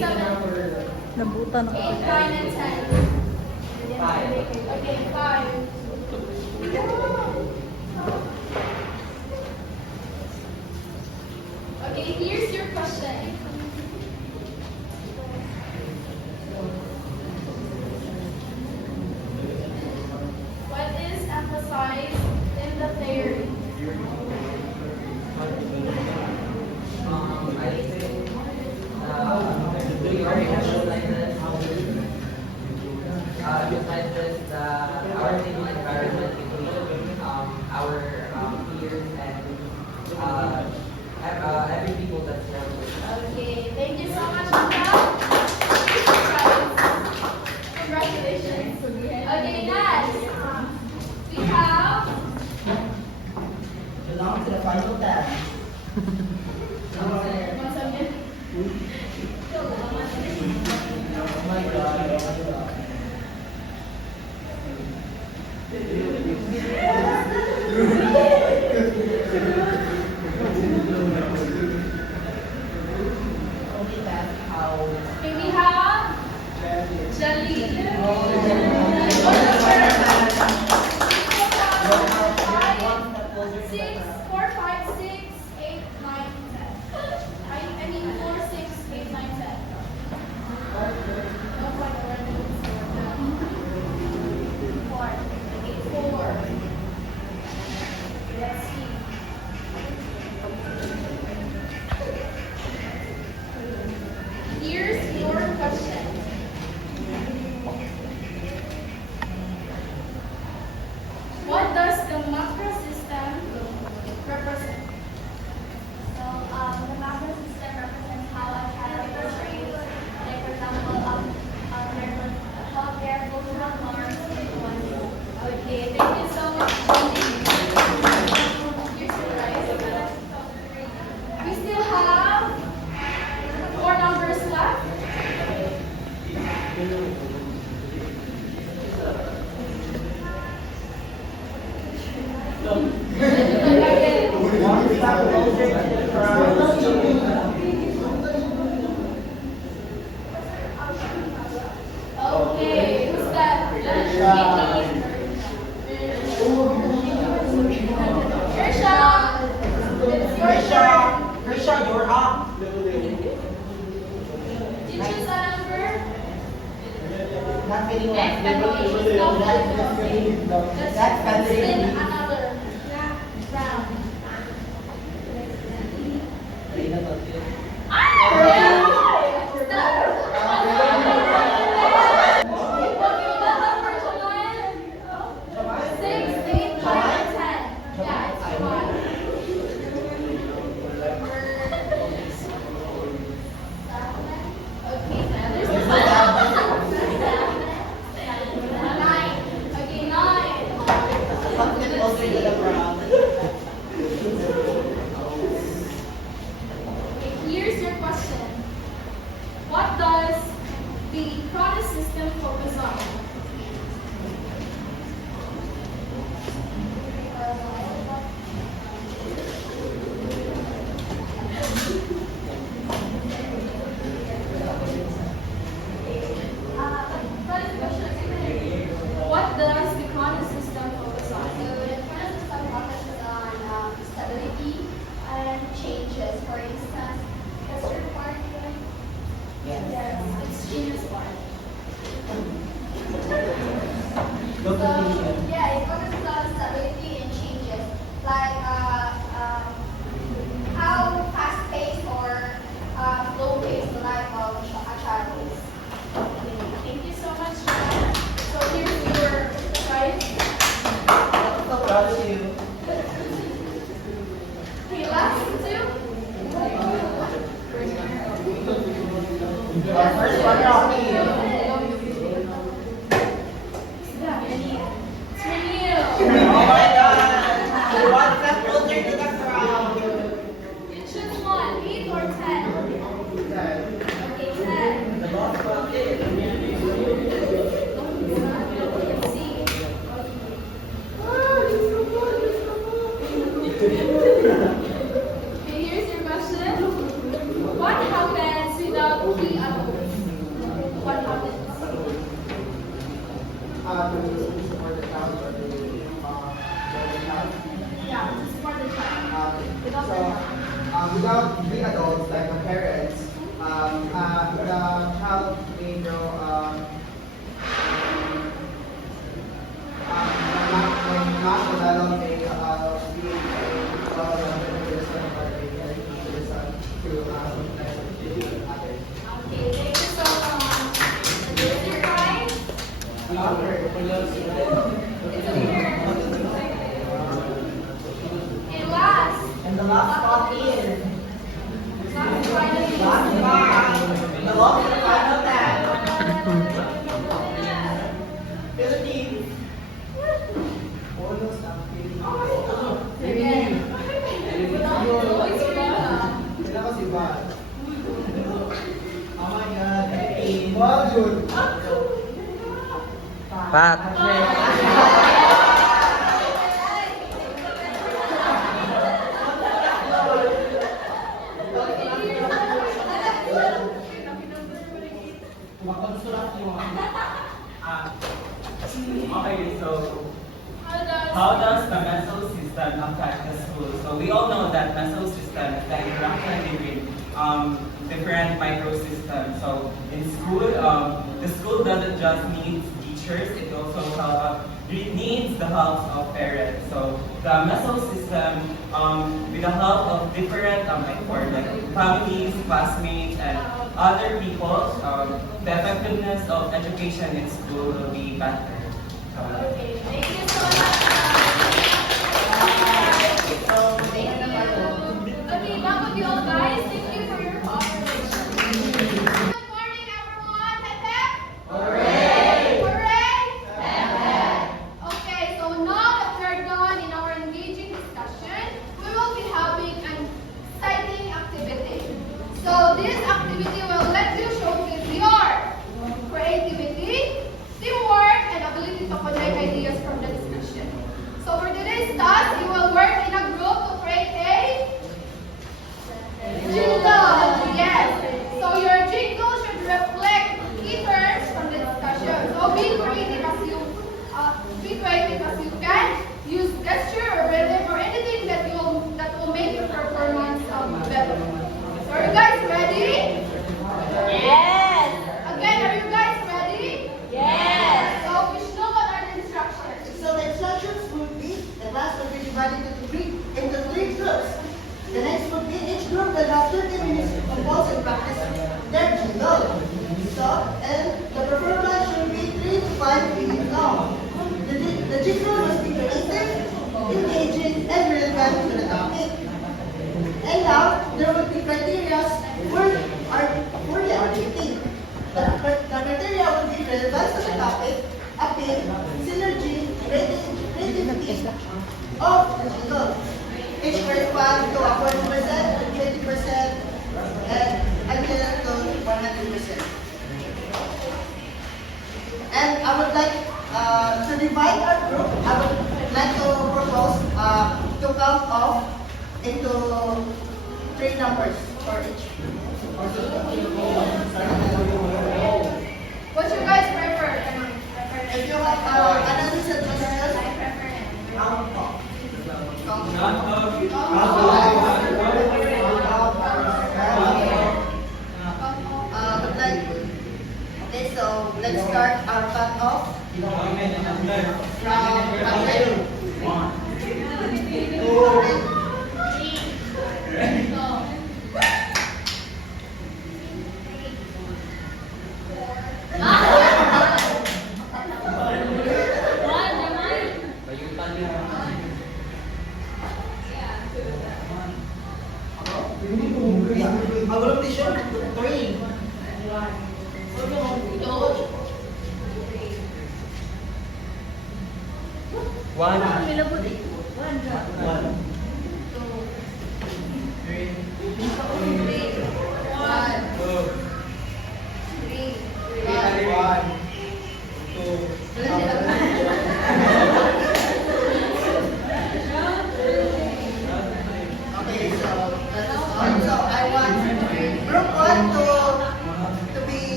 7, 8, 9, and 10. 5. Okay, 5. Okay, here's your question. What is emphasized in the theory? I think we already mentioned like this. Besides this, our thinking environment between our peers and every people that's around us. Okay, thank you so much, Lauta. Congratulations. Okay, next. We have Belong to the final test. once again. Oh my God. Only that how. Okay, we have Jecyl. Six, 4, 5, 6, 8, 9, 10. I mean 4, 6, 8, 9, 10. No point already. 4. Okay, 4. Let's see. Here's your question. What does the macro system represent? So, the macro system represents how a child is raised, like for example, their cultural norms and influences. Okay, thank you so much. You're still right. We still have 4 numbers left. Okay. One step closer to the crown. Okay, who's that? Gersha, it's your turn. Krisha, you're up. Did you choose a number? Not feeling Next, well. That's let's spin fancy. another round. Here's your question. What does the Manos system focus on? What does the Manos system focus on? So, the Manos system focuses on stability and changes. For instance, what's your part here? Yes, it's genius part. So, yeah, it focuses on stability and changes, like how fast-paced or slow-paced the life of a child is. Thank you so much, Joanna. So here's your prize. So proud of you. Okay, last two. First one, Rocky. It's for you. Oh my God. One step closer to the crown. You choose one, 8 or 10. Okay, 10. The boss will Let's see. Okay, here's your question. What happens without the adult? to support the child or the child? Yeah, to support the child. Without So, the child. without the adults, like the parents, the child may grow not develop a being a person or a person to others. Okay, thank you so much. Mr. Ryan? It's a winner. And last. And the last spot is Last finally. last spot belongs to the final tag. Philippines. Almost ang Philippines. Again. Without the voice, Kailan ko si Bal? Oh my God. Philippines. Well, June. Pat. Okay, so how does the meso system affect the school? So we all know that meso system is the interaction between different microsystems. So in school, the school doesn't just need teachers; it also needs the help of parents. So the meso system, with the help of different like families, classmates, and other people, the effectiveness of education in school will be better. Okay, thank you so much. Okay, back with you all guys. Thank you for your cooperation. Good morning, everyone. Hep hep. Hooray! Hooray! Hep hep. Okay, so now that we're done in our engaging discussion, we will be having an exciting activity. So this activity will let you showcase your creativity, teamwork, and ability to connect ideas from the discussion. So for today's task, you will work in a group to create a jingle. Yes. So your jingle should reflect key terms from the discussion. So be creative as you can. Use gesture or rhythm or anything that will make your performance better. So are you guys ready? Yes. Again, are you guys ready? Yes. So we should know what are the instructions. So the instructions would be the class will be divided into three groups. The next would be each group will have 30 minutes to compose and practice their jingle. So, and the performance should be 3 to 5 minutes long. The jingle must be creative, engaging, and relevant to the topic. And now, there will be criteria for the activity. The criteria will be relevance to the topic, appeal, synergy, creativity of the jingle. Each corresponds to a 40%, 20%, and until to 100%. And I would like to divide our group. I would like to propose to count off into 3 numbers for each. What's your guys' prefer? If you have analysis questions, I prefer would like. Okay, so let's start our cut off from Marcuelo. 1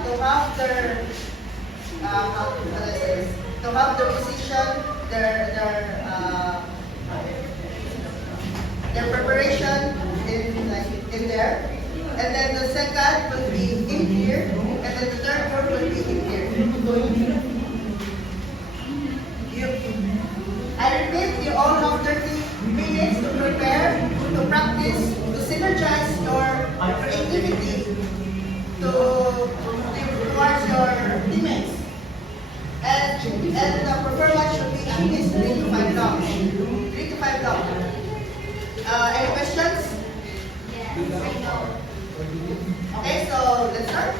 to have their how to say this, to have the position, their preparation in there, and then the second will be in here, and then the third one will be in here. I repeat, you all have 30 minutes to prepare, to practice, to synergize your creativity towards your teammates. And the performance should be at least 3 to 5 rounds. 3 to 5 rounds. Any questions? Yes, I know. Okay, so let's start.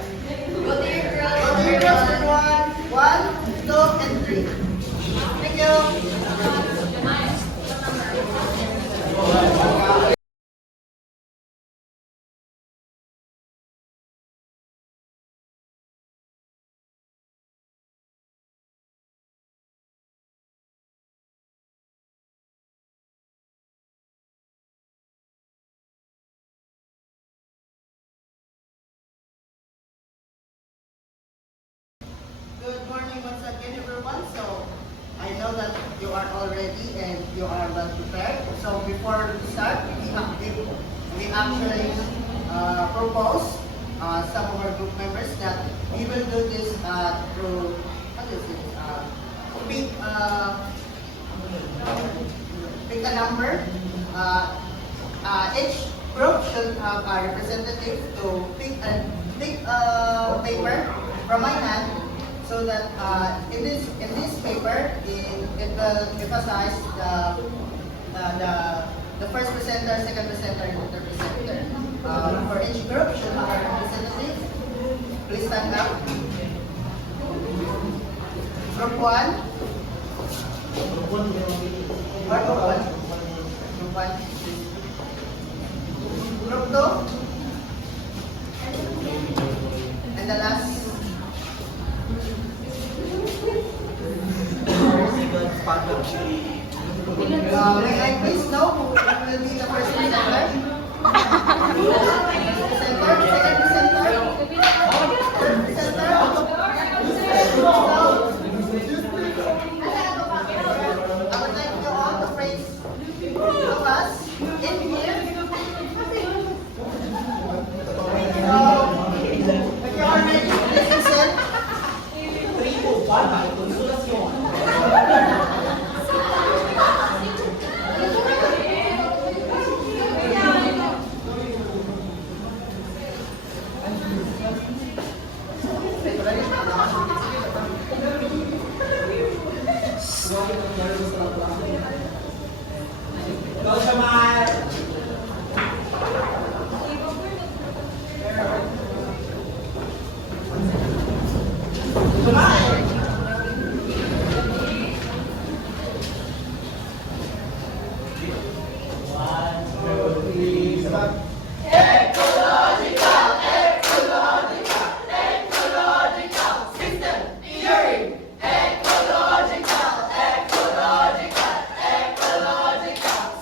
Go to your girls. Go to your girls, everyone. 1, 2, and 3. Thank you. Good morning once again, everyone. So I know that you are all ready and you are well prepared. So before we start, we actually propose some of our group members that we will do this through pick a number. Each group should have a representative to pick a paper from my hand, so that in this paper it will emphasize the first presenter, second presenter, and third presenter. For each group should have a representative. Please stand up. Group 1. Group 1. Group 1. Group 2. And the last. May I please know who will be the first presenter? Presenter, second presenter, third presenter. I would like you all to praise us in here. If you are ready, please listen.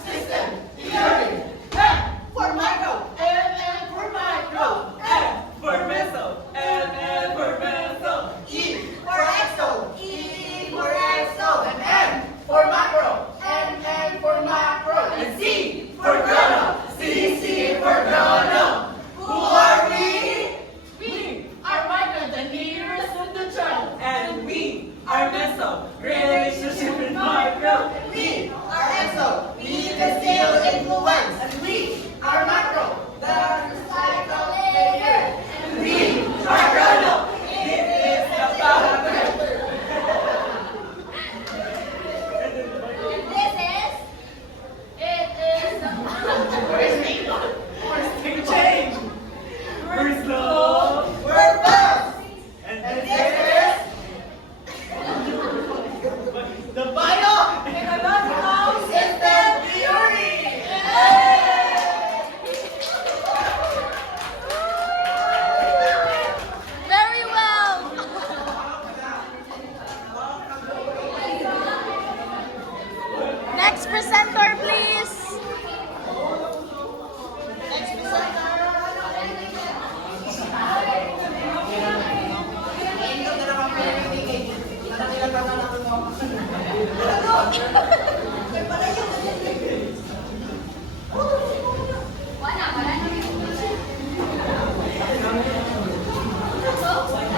System.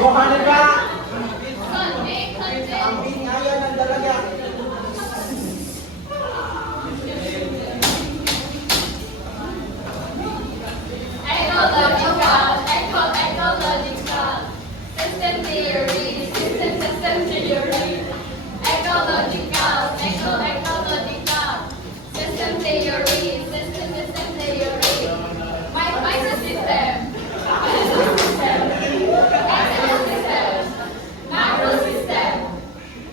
Bukanan ka! Convict, convict. Ang bingayan ng dalaga. Ecological. System theory. System theory. Ecological. Ecological. System theory. System theory. Microsystem. Ecosystem. Macrosystem.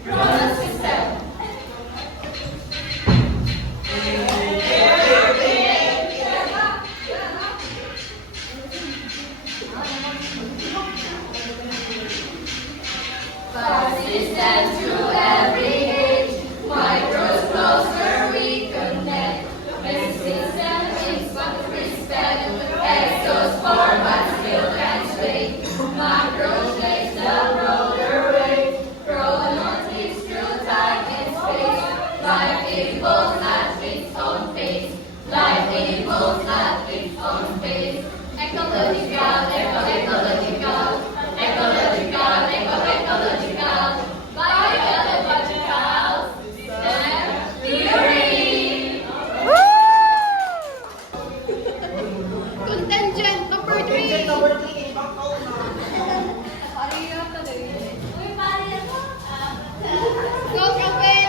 Chronosystem. Five systems through every age. Micros closer we connect. This system is what respect. Exos formats still translate. Macro shapes the roller way. Chronos is through time and space. Life evolves at its own pace. Life evolves at its own pace. Ecological, ecological, ecological, ecological, bioecological system theory. Contingent number 3. Go trumpet.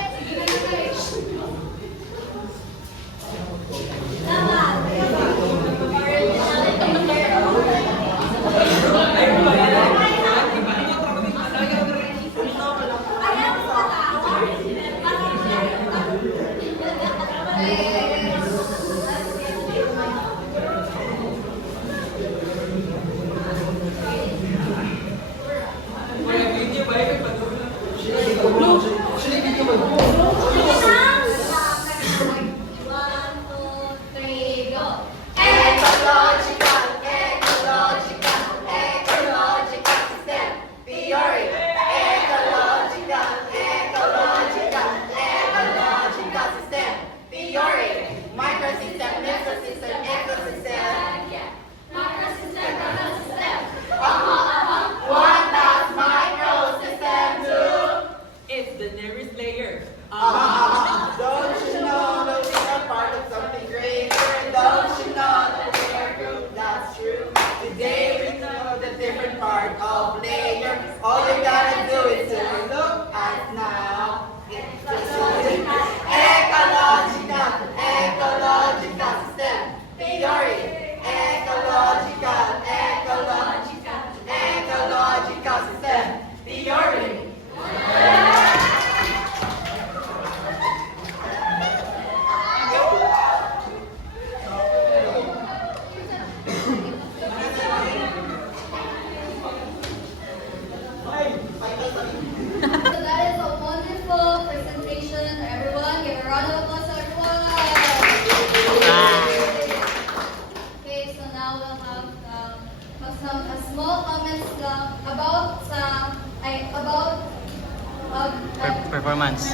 Performance.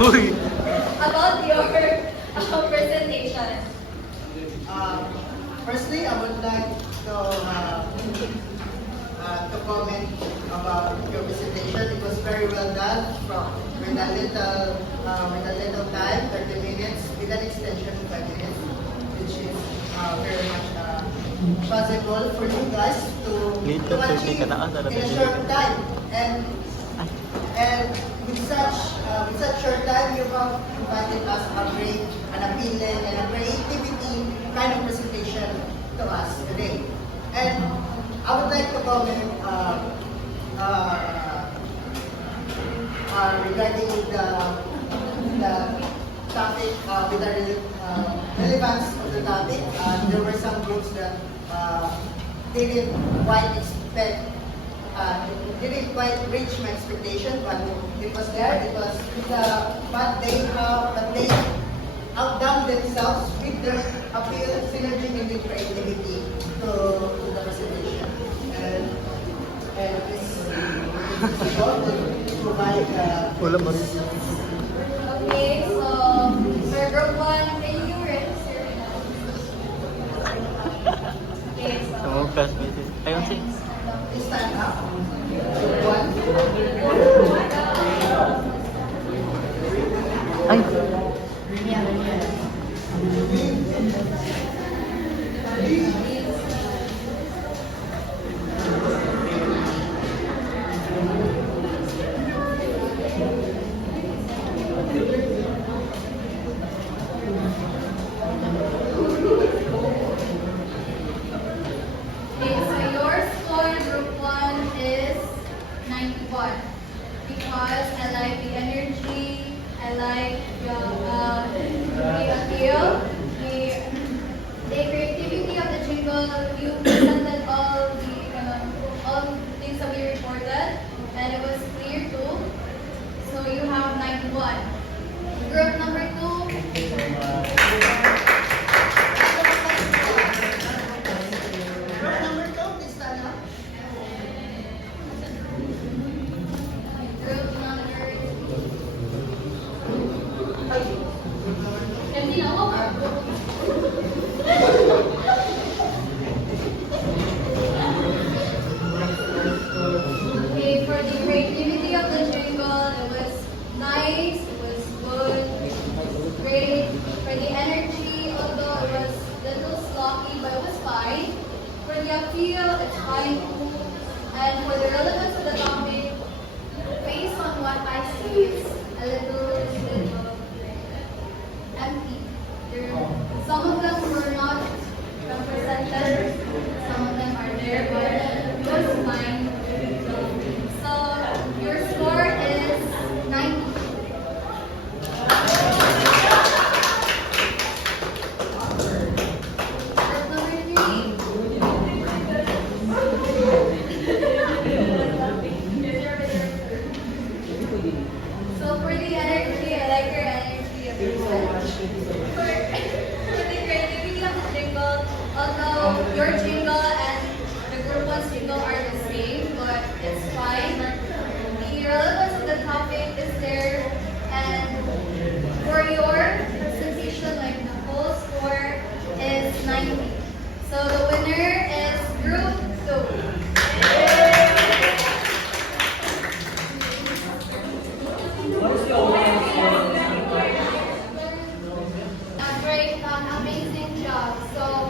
Uy. About your presentation. Firstly, I would like to comment about your presentation. It was very well done with a little time, 30 minutes, with an extension of 5 minutes, which is very much possible for you guys to achieve in a short time. And with such short time, you have provided us a great and appealing and a creativity kind of presentation to us today. And I would like to comment regarding the topic, with the relevance of the topic. There were some groups that didn't quite reach my expectation, but it was there. It was but they outdone themselves with their appeal, synergy, and the creativity to the presentation. And this is provide Wala ba? Okay, so for group 1, can you raise your hand? Okay, so Sa mga classmates. Ayun si. please stand up. One. Ay! Okay, so your score group 1 is 91 because I like the energy, I like the appeal, the creativity of the jingle. You presented all things that we reported, and it was clear too. So you have 91. Group number 2. Group number 2, please stand up. Group number 2. Hindi na ako. Okay, for the creativity of the jingle, it was nice, it was good, great. For the energy, although it was a little sloppy, but it was fine. For the appeal, it's fine too. And for the relevance of the topic, based on what I see, it's a little empty. Some of them were not represented, some of them are there, but it was fine. So your score is 90. Group number 3. So for the energy, I like your energy. For the creativity of the jingle, although your jingle and the group 1's jingle are the same, but it's fine. The relevance of the topic is there, and for your presentation, like the whole score is 90. So the winner is group 2. Great, amazing job. So